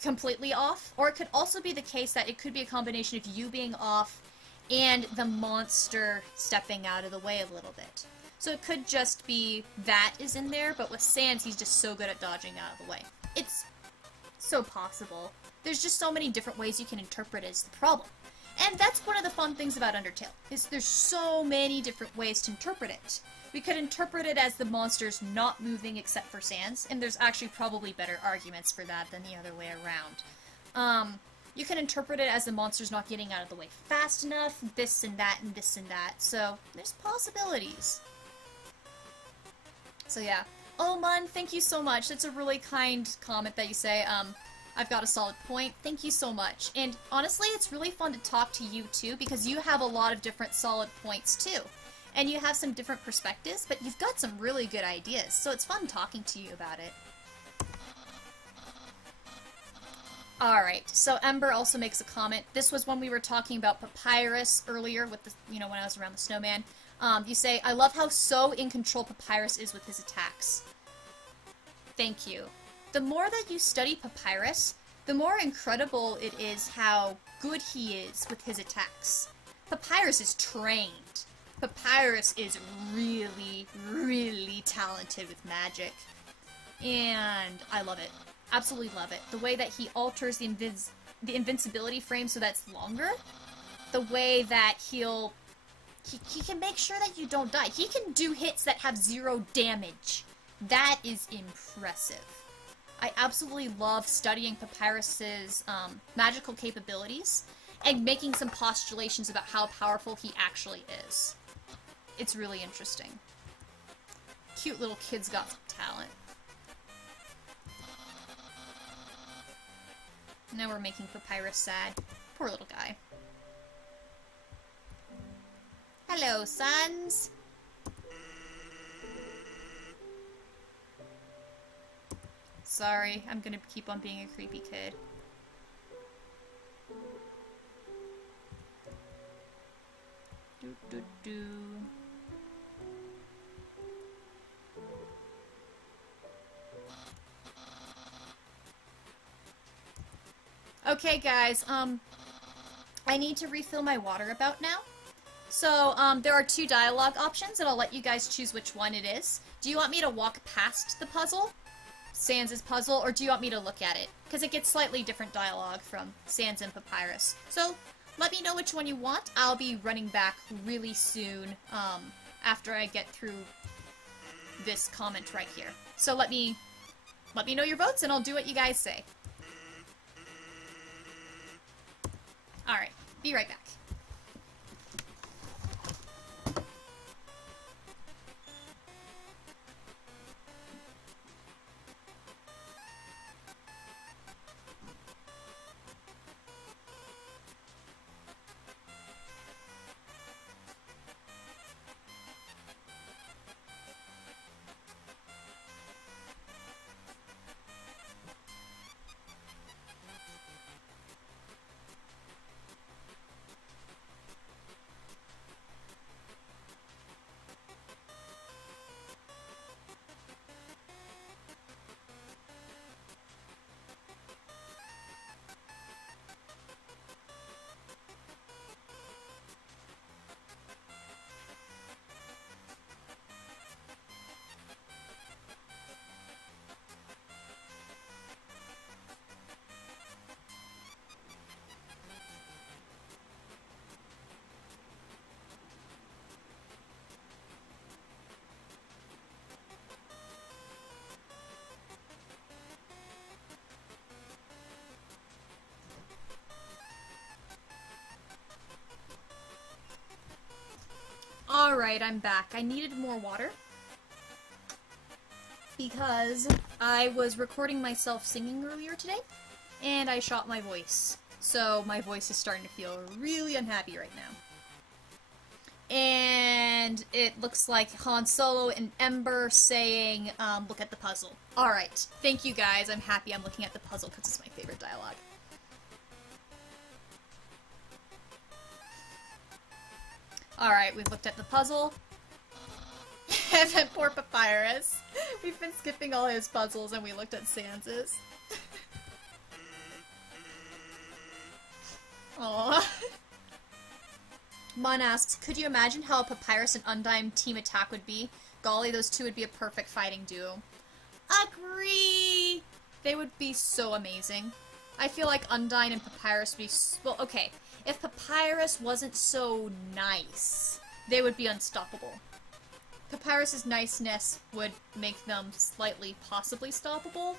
completely off, or it could also be the case that it could be a combination of you being off and the monster stepping out of the way a little bit. So it could just be that is in there, but with Sans, he's just so good at dodging out of the way. It's so possible. There's just so many different ways you can interpret it is the problem. And that's one of the fun things about Undertale, is there's so many different ways to interpret it. We could interpret it as the monsters not moving except for Sans, and there's actually probably better arguments for that than the other way around. You can interpret it as the monsters not getting out of the way fast enough, this and that and this and that, so there's possibilities. So yeah. Oh, Mun, thank you so much. That's a really kind comment that you say. I've got a solid point. Thank you so much. And honestly, it's really fun to talk to you too, because you have a lot of different solid points too. And you have some different perspectives, but you've got some really good ideas, so it's fun talking to you about it. Alright, so Ember also makes a comment. This was when we were talking about Papyrus earlier, with the, you know, when I was around the snowman. You say, I love how so in control Papyrus is with his attacks. Thank you. The more that you study Papyrus, the more incredible it is how good he is with his attacks. Papyrus is trained. Papyrus is really, really talented with magic. And I love it. Absolutely love it. The way that he alters the invincibility frame so that's longer. The way that he can make sure that you don't die. He can do hits that have 0 damage. That is impressive. I absolutely love studying Papyrus's magical capabilities and making some postulations about how powerful he actually is. It's really interesting. Cute little kid's got some talent. Now we're making Papyrus sad. Poor little guy. Hello, sons! Sorry, I'm gonna keep on being a creepy kid. Do do do. Okay, guys, I need to refill my water about now. So, there are 2 dialogue options, and I'll let you guys choose which one it is. Do you want me to walk past the puzzle? Sans' puzzle, or do you want me to look at it? Because it gets slightly different dialogue from Sans and Papyrus. So, let me know which one you want. I'll be running back really soon, after I get through this comment right here. So let me know your votes, and I'll do what you guys say. Alright, be right back. Alright, I'm back. I needed more water because I was recording myself singing earlier today, and I shot my voice. So my voice is starting to feel really unhappy right now. And it looks like Han Solo and Ember saying, look at the puzzle. Alright, thank you guys. I'm happy I'm looking at the puzzle because it's my favorite dialogue. Alright, we've looked at the puzzle. And then poor Papyrus. We've been skipping all his puzzles and we looked at Sans's. Aww. Mun asks, could you imagine how a Papyrus and Undyne team attack would be? Golly, those two would be a perfect fighting duo. Agree! They would be so amazing. I feel like Undyne and Papyrus would be well, okay. If Papyrus wasn't so nice, they would be unstoppable. Papyrus's niceness would make them slightly possibly stoppable,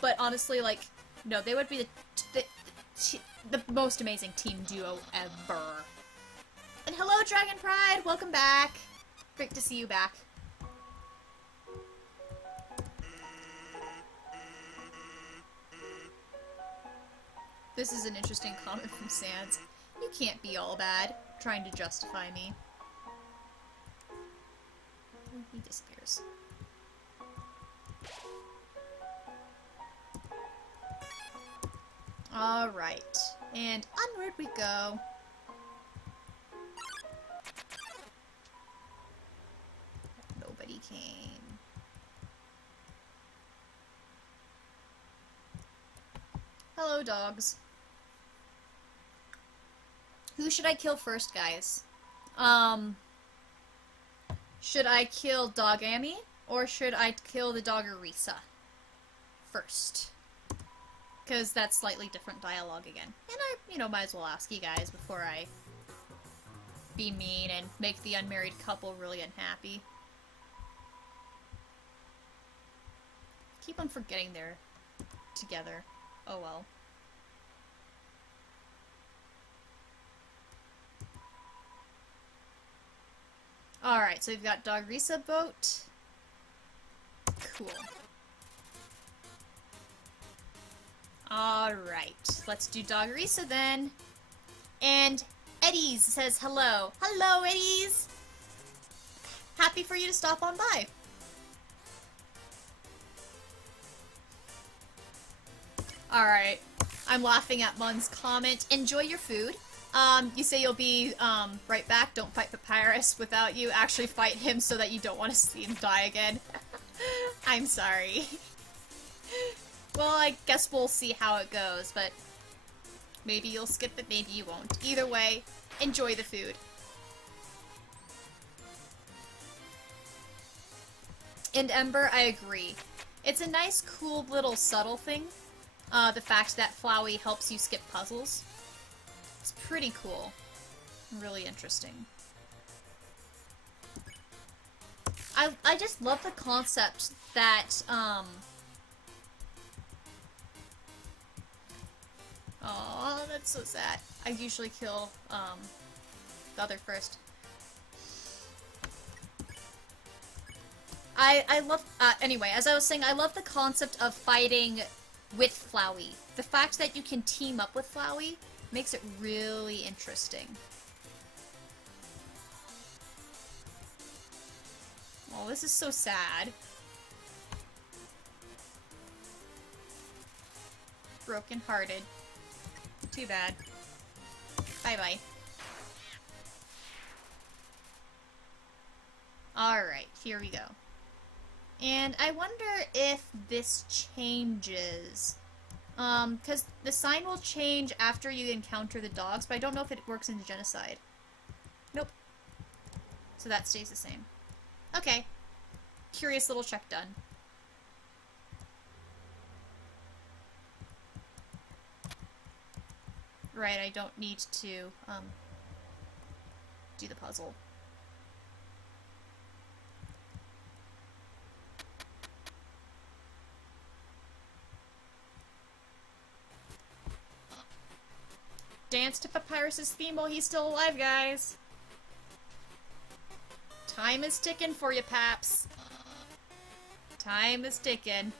but honestly, like, no, they would be the most amazing team duo ever. And hello, Dragon Pride! Welcome back! Great to see you back. This is an interesting comment from Sans. You can't be all bad, trying to justify me. He disappears. Alright, and onward we go. Nobody came. Hello, dogs. Who should I kill first, guys? Should I kill Dog Amy, or should I kill the dog Arisa first? Because that's slightly different dialogue again. And I, might as well ask you guys before I be mean and make the unmarried couple really unhappy. Keep on forgetting they're together. Oh well. Alright, so we've got Dog Risa boat. Cool. Alright, let's do Dog Risa then. And Eddies says hello. Hello, Eddies! Happy for you to stop on by. Alright, I'm laughing at Mun's comment. Enjoy your food. You say you'll be, right back. Don't fight Papyrus without you actually fight him so that you don't want to see him die again. I'm sorry. Well, I guess we'll see how it goes, but maybe you'll skip it, maybe you won't. Either way, enjoy the food. And Ember, I agree. It's a nice, cool, little subtle thing. The fact that Flowey helps you skip puzzles. It's pretty cool. Really interesting. I just love the concept that, oh, that's so sad. I usually kill, the other first. I love, anyway, as I was saying, I love the concept of fighting with Flowey. The fact that you can team up with Flowey makes it really interesting. Oh, this is so sad. Broken-hearted. Too bad. Bye-bye. Alright, here we go. And I wonder if this changes. Because the sign will change after you encounter the dogs, but I don't know if it works in Genocide. Nope. So that stays the same. Okay. Curious little check done. Right, I don't need to, do the puzzle. Dance to Papyrus's theme while he's still alive, guys. Time is ticking for you, Paps. Time is ticking.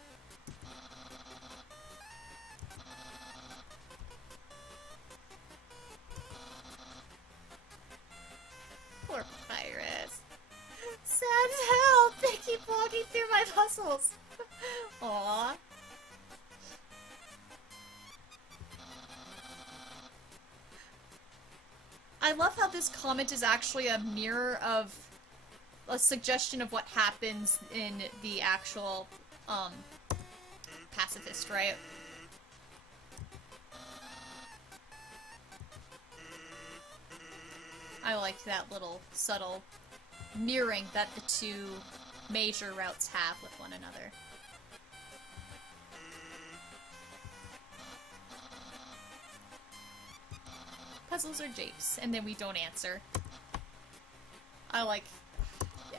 Poor Papyrus. Sad as hell. They keep walking through my puzzles. Aww. I love how this comment is actually a mirror of a suggestion of what happens in the actual, pacifist, right? I like that little subtle mirroring that the two major routes have with one another. Puzzles are japes, and then we don't answer. I like... yeah.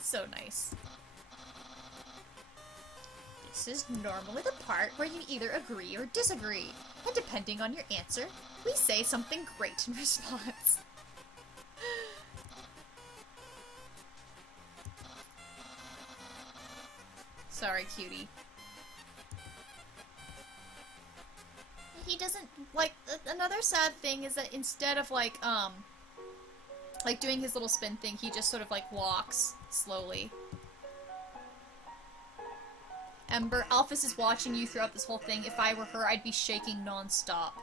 So nice. This is normally the part where you either agree or disagree, and depending on your answer, we say something great in response. Sorry, cutie. he doesn't, like, another sad thing is that instead of, like, doing his little spin thing, he just sort of, like, walks slowly. Ember, Alphys is watching you throughout this whole thing. If I were her, I'd be shaking non-stop.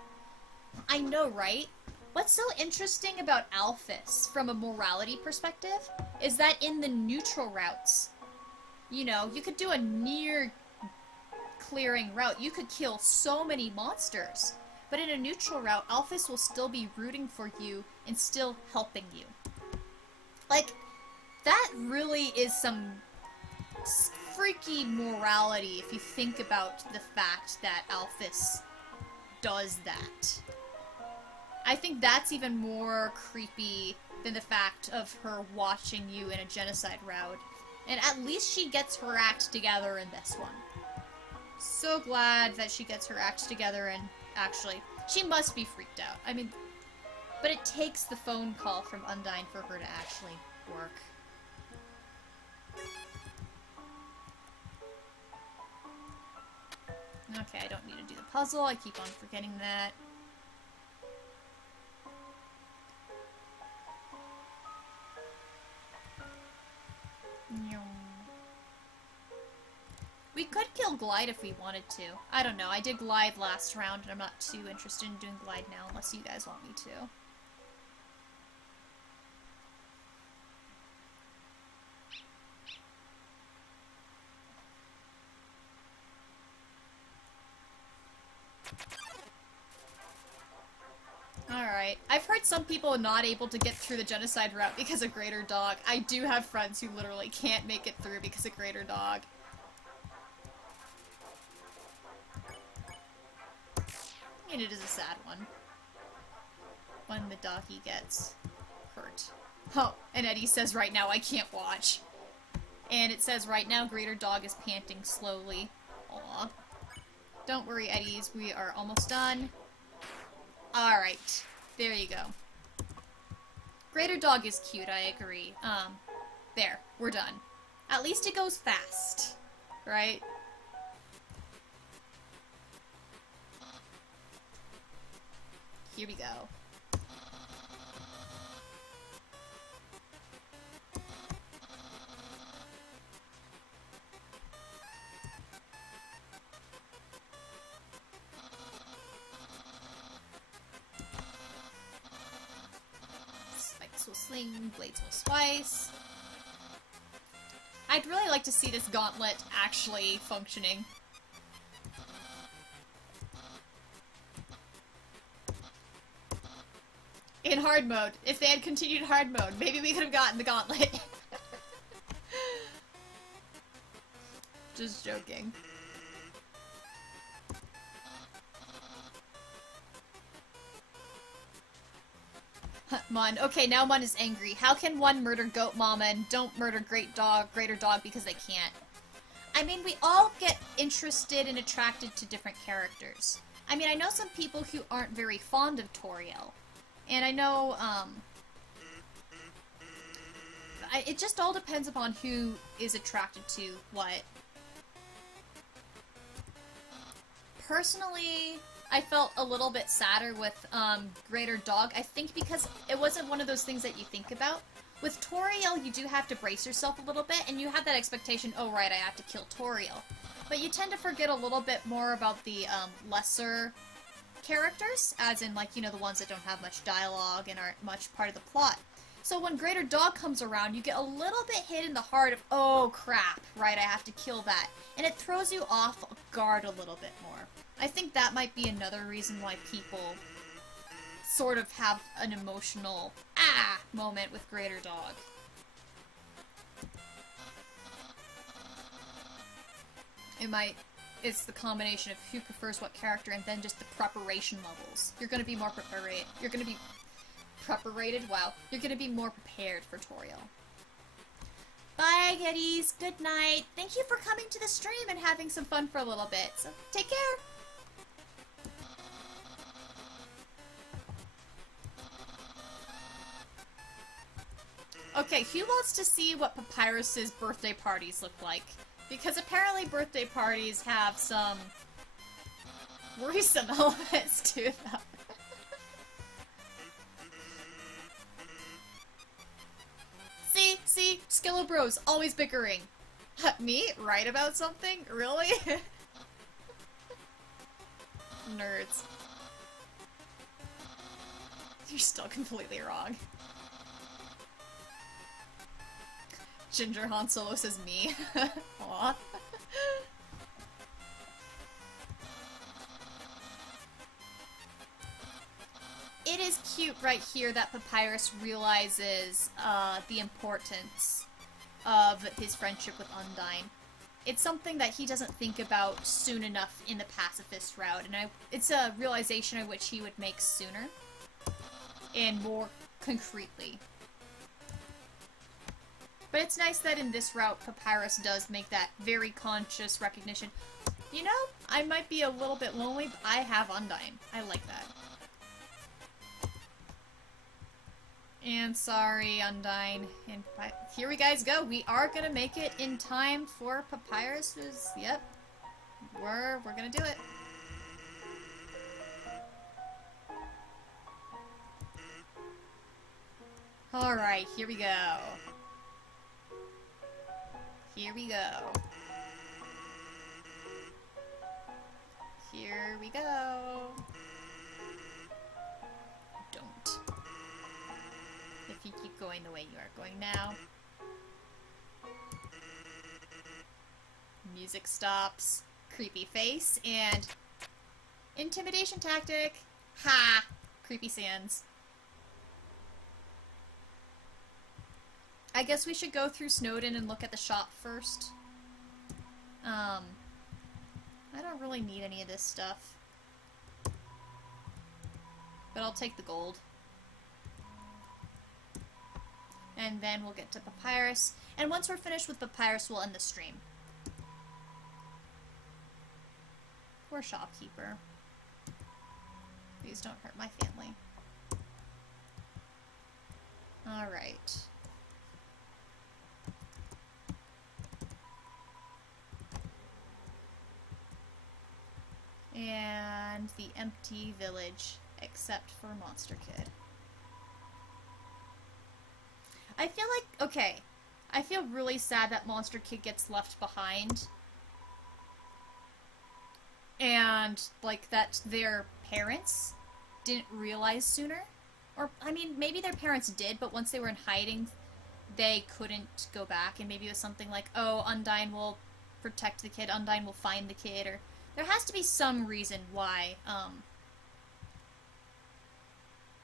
I know, right? What's so interesting about Alphys, from a morality perspective, is that in the neutral routes, you know, you could do a near clearing route. You could kill so many monsters. But in a neutral route, Alphys will still be rooting for you and still helping you. Like, that really is some freaky morality if you think about the fact that Alphys does that. I think that's even more creepy than the fact of her watching you in a genocide route. And at least she gets her act together in this one. So glad that she gets her act together, and actually, she must be freaked out. I mean, but it takes the phone call from Undyne for her to actually work. Okay, I don't need to do the puzzle. I keep on forgetting that. We could kill Glide if we wanted to. I don't know. I did Glide last round, and I'm not too interested in doing Glide now, unless you guys want me to. Alright. I've heard some people are not able to get through the genocide route because of Greater Dog. I do have friends who literally can't make it through because of Greater Dog. And it is a sad one. When the doggy gets hurt. Oh, and Eddie says right now I can't watch. And it says right now Greater Dog is panting slowly. Aw. Don't worry, Eddies. We are almost done. Alright. There you go. Greater Dog is cute, I agree. There. We're done. At least it goes fast. Right? Here we go. Spikes will sling, blades will slice. I'd really like to see this gauntlet actually functioning. In hard mode. If they had continued hard mode, maybe we could have gotten the gauntlet. Just joking. Mon. Okay, now Mon is angry. How can one murder Goat Mama and don't murder Greater Dog because they can't? I mean, we all get interested and attracted to different characters. I mean, I know some people who aren't very fond of Toriel. And I know, it just all depends upon who is attracted to what. Personally, I felt a little bit sadder with, Greater Dog. I think because it wasn't one of those things that you think about. With Toriel, you do have to brace yourself a little bit, and you have that expectation, oh right, I have to kill Toriel. But you tend to forget a little bit more about the, lesser characters, as in, like, you know, the ones that don't have much dialogue and aren't much part of the plot. So when Greater Dog comes around, you get a little bit hit in the heart of, oh crap, right, I have to kill that. And it throws you off guard a little bit more. I think that might be another reason why people sort of have an emotional, moment with Greater Dog. It's the combination of who prefers what character and then just the preparation levels. You're gonna be more wow. You're gonna be more prepared for Toriel. Bye, kiddies. Good night. Thank you for coming to the stream and having some fun for a little bit. So, take care. Okay, who wants to see what Papyrus's birthday parties look like? Because apparently birthday parties have some Worrisome elements to them. See? Skillo Bros, always bickering. Me? Right about something? Really? Nerds. You're still completely wrong. Ginger Han Solo says me. Aw. It is cute right here that Papyrus realizes the importance of his friendship with Undyne. It's something that he doesn't think about soon enough in the pacifist route, and it's a realization of which he would make sooner and more concretely. But it's nice that in this route, Papyrus does make that very conscious recognition. You know, I might be a little bit lonely, but I have Undyne. I like that. And sorry, Undyne. And here we guys go. We are gonna make it in time for Papyrus's. Yep, we're gonna do it. All right, here we go. Here we go. Here we go. Don't. If you keep going the way you are going now. Music stops. Creepy face and intimidation tactic. Ha! Creepy sands. I guess we should go through Snowdin and look at the shop first. I don't really need any of this stuff. But I'll take the gold. And then we'll get to Papyrus. And once we're finished with Papyrus, we'll end the stream. Poor shopkeeper. Please don't hurt my family. Alright. And the empty village, except for Monster Kid. I feel like, okay, I feel really sad that Monster Kid gets left behind. And, like, that their parents didn't realize sooner. Or, I mean, maybe their parents did, but once they were in hiding, they couldn't go back. And maybe it was something like, oh, Undyne will protect the kid, Undyne will find the kid, or... There has to be some reason why,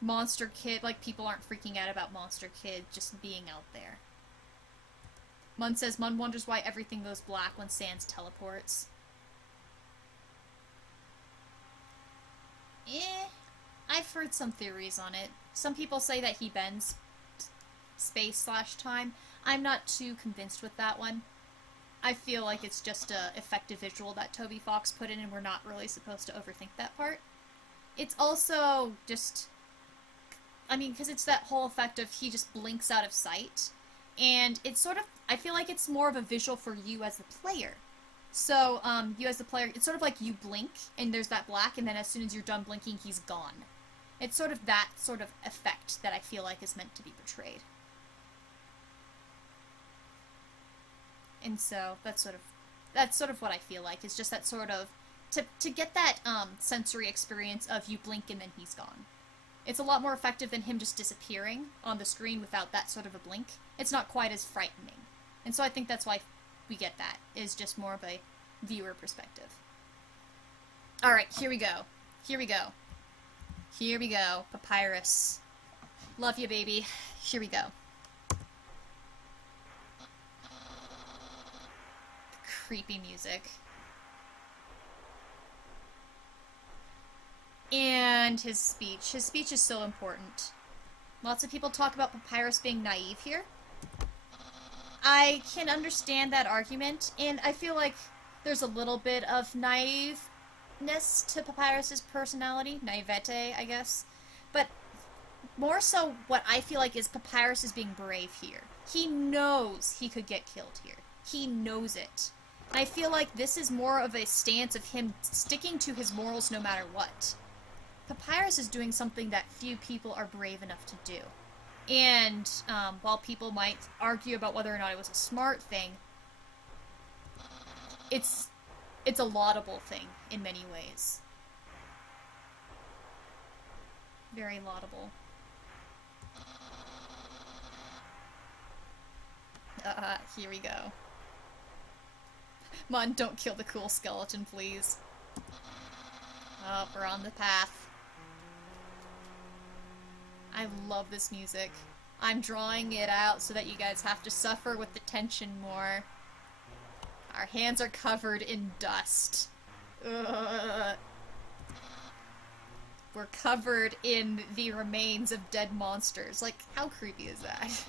Monster Kid, like, people aren't freaking out about Monster Kid just being out there. Mun says, Mun wonders why everything goes black when Sans teleports. I've heard some theories on it. Some people say that he bends space/time. I'm not too convinced with that one. I feel like it's just a effective visual that Toby Fox put in, and we're not really supposed to overthink that part. It's also just... I mean, because it's that whole effect of he just blinks out of sight. And it's sort of... I feel like it's more of a visual for you as the player. So, you as the player, it's sort of like you blink, and there's that black, and then as soon as you're done blinking, he's gone. It's sort of that sort of effect that I feel like is meant to be portrayed. And so that's sort of what I feel like. It's just that sort of to get that sensory experience of you blink and then he's gone. It's a lot more effective than him just disappearing on the screen without that sort of a blink. It's not quite as frightening. And so I think that's why we get that, is just more of a viewer perspective. Alright, here we go. Here we go. Here we go. Papyrus. Love you, baby. Here we go. Creepy music. And his speech. His speech is so important. Lots of people talk about Papyrus being naive here. I can understand that argument, and I feel like there's a little bit of naiveness to Papyrus's personality. Naivete, I guess. But more so what I feel like is Papyrus is being brave here. He knows he could get killed here. He knows it. I feel like this is more of a stance of him sticking to his morals no matter what. Papyrus is doing something that few people are brave enough to do. And while people might argue about whether or not it was a smart thing, it's a laudable thing in many ways. Very laudable. Here we go. Mon, don't kill the cool skeleton, please. Oh, we're on the path. I love this music. I'm drawing it out so that you guys have to suffer with the tension more. Our hands are covered in dust. Ugh. We're covered in the remains of dead monsters. Like, how creepy is that?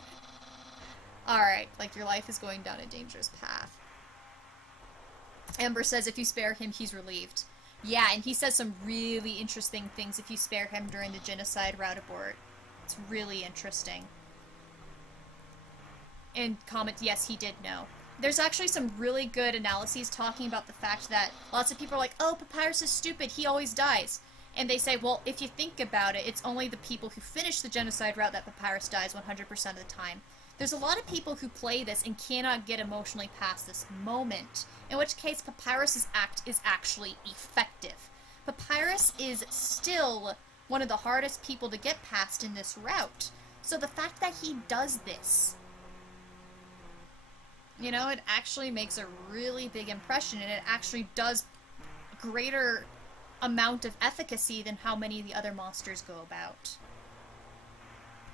Alright, like, your life is going down a dangerous path. Ember says if you spare him, he's relieved. Yeah, and he says some really interesting things if you spare him during the Genocide Route abort. It's really interesting. And comment, yes, he did know. There's actually some really good analyses talking about the fact that lots of people are like, oh, Papyrus is stupid, he always dies. And they say, well, if you think about it, it's only the people who finish the Genocide Route that Papyrus dies 100% of the time. There's a lot of people who play this and cannot get emotionally past this moment, in which case Papyrus's act is actually effective. Papyrus is still one of the hardest people to get past in this route. So the fact that he does this, you know, it actually makes a really big impression, and it actually does greater amount of efficacy than how many of the other monsters go about.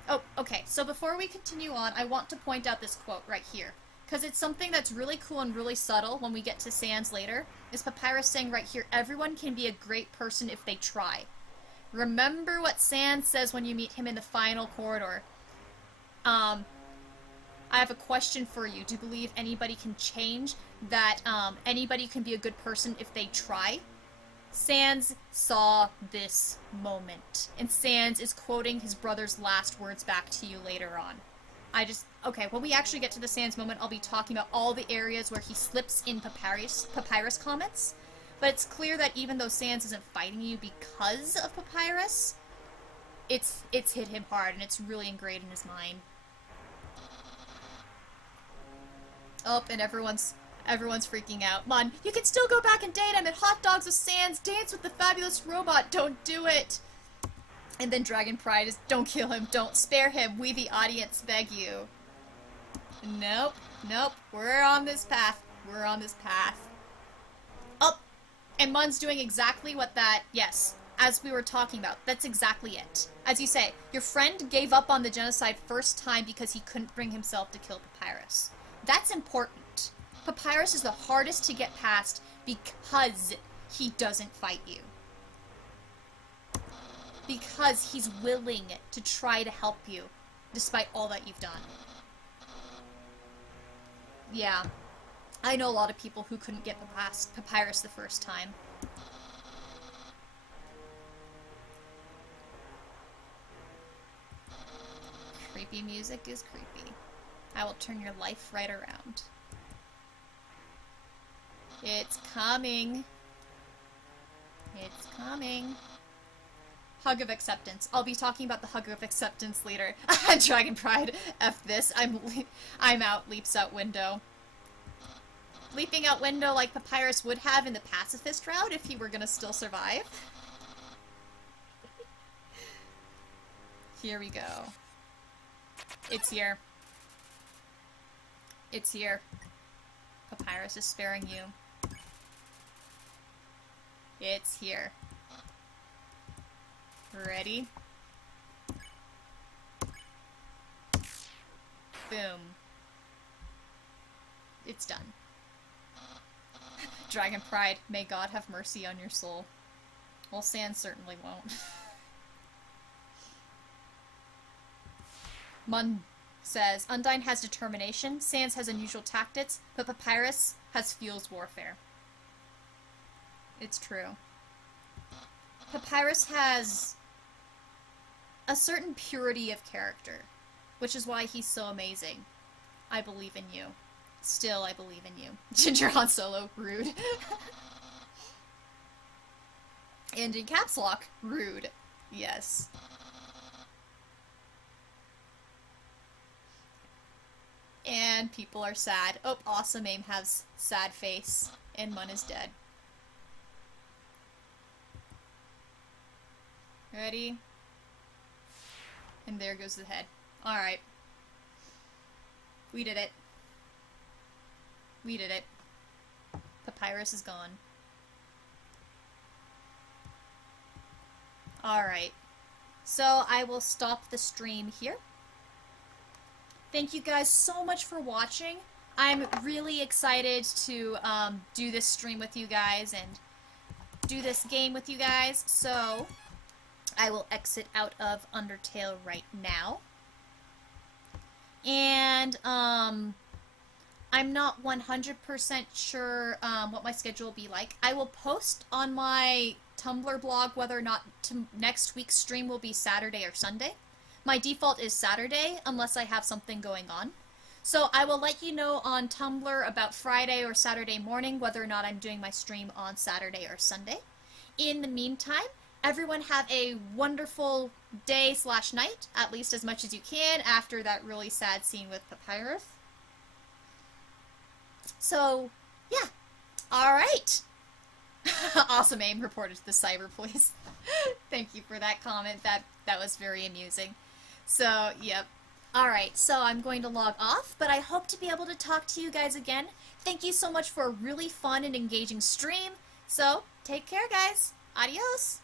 Oh, okay, so before we continue on, I want to point out this quote right here, because it's something that's really cool and really subtle when we get to Sans later, is Papyrus saying right here, everyone can be a great person if they try. Remember what Sans says when you meet him in the final corridor. I have a question for you. Do you believe anybody can change? That anybody can be a good person if they try? Sans saw this moment, and Sans is quoting his brother's last words back to you later on. Okay, when we actually get to the Sans moment, I'll be talking about all the areas where he slips in Papyrus comments, but it's clear that even though Sans isn't fighting you because of Papyrus, it's hit him hard, and it's really ingrained in his mind. Oh, and everyone's freaking out. Mon, you can still go back and date him at Hot Dogs with Sans, dance with the fabulous robot, don't do it! And then Dragon Pride is, don't kill him, don't spare him, we the audience beg you. Nope, nope, we're on this path, we're on this path. Oh, and Mon's doing exactly what that, yes, as we were talking about, that's exactly it. As you say, your friend gave up on the genocide first time because he couldn't bring himself to kill Papyrus. That's important. Papyrus is the hardest to get past because he doesn't fight you. Because he's willing to try to help you, despite all that you've done. Yeah, I know a lot of people who couldn't get past Papyrus the first time. Creepy music is creepy. I will turn your life right around. It's coming. It's coming. Hug of acceptance. I'll be talking about the hug of acceptance later. Dragon Pride. F this. I'm out. Leaps out window. Leaping out window like Papyrus would have in the pacifist route if he were gonna still survive. Here we go. It's here. It's here. Papyrus is sparing you. It's here. Ready? Boom. It's done. Dragon Pride, may God have mercy on your soul. Well, Sans certainly won't. Mun says, Undyne has determination, Sans has unusual tactics, but Papyrus has fuels warfare. It's true. Papyrus has a certain purity of character, which is why he's so amazing. I believe in you. Still, I believe in you. Ginger Han Solo, rude. And in caps lock, rude. Yes. And people are sad. Oh, Awesome Aim has sad face. And Mun is dead. Ready? And there goes the head. Alright. We did it. We did it. Papyrus is gone. Alright. So I will stop the stream here. Thank you guys so much for watching. I'm really excited to do this stream with you guys and do this game with you guys. So I will exit out of Undertale right now. And I'm not 100% sure what my schedule will be like. I will post on my Tumblr blog whether or not next week's stream will be Saturday or Sunday. My default is Saturday, unless I have something going on. So I will let you know on Tumblr about Friday or Saturday morning whether or not I'm doing my stream on Saturday or Sunday. In the meantime, everyone have a wonderful day/night, at least as much as you can after that really sad scene with Papyrus. So, yeah. Alright. Awesome Aim reported to the cyber police. Thank you for that comment. That was very amusing. So, yep. Alright, so I'm going to log off, but I hope to be able to talk to you guys again. Thank you so much for a really fun and engaging stream. So, take care, guys. Adios.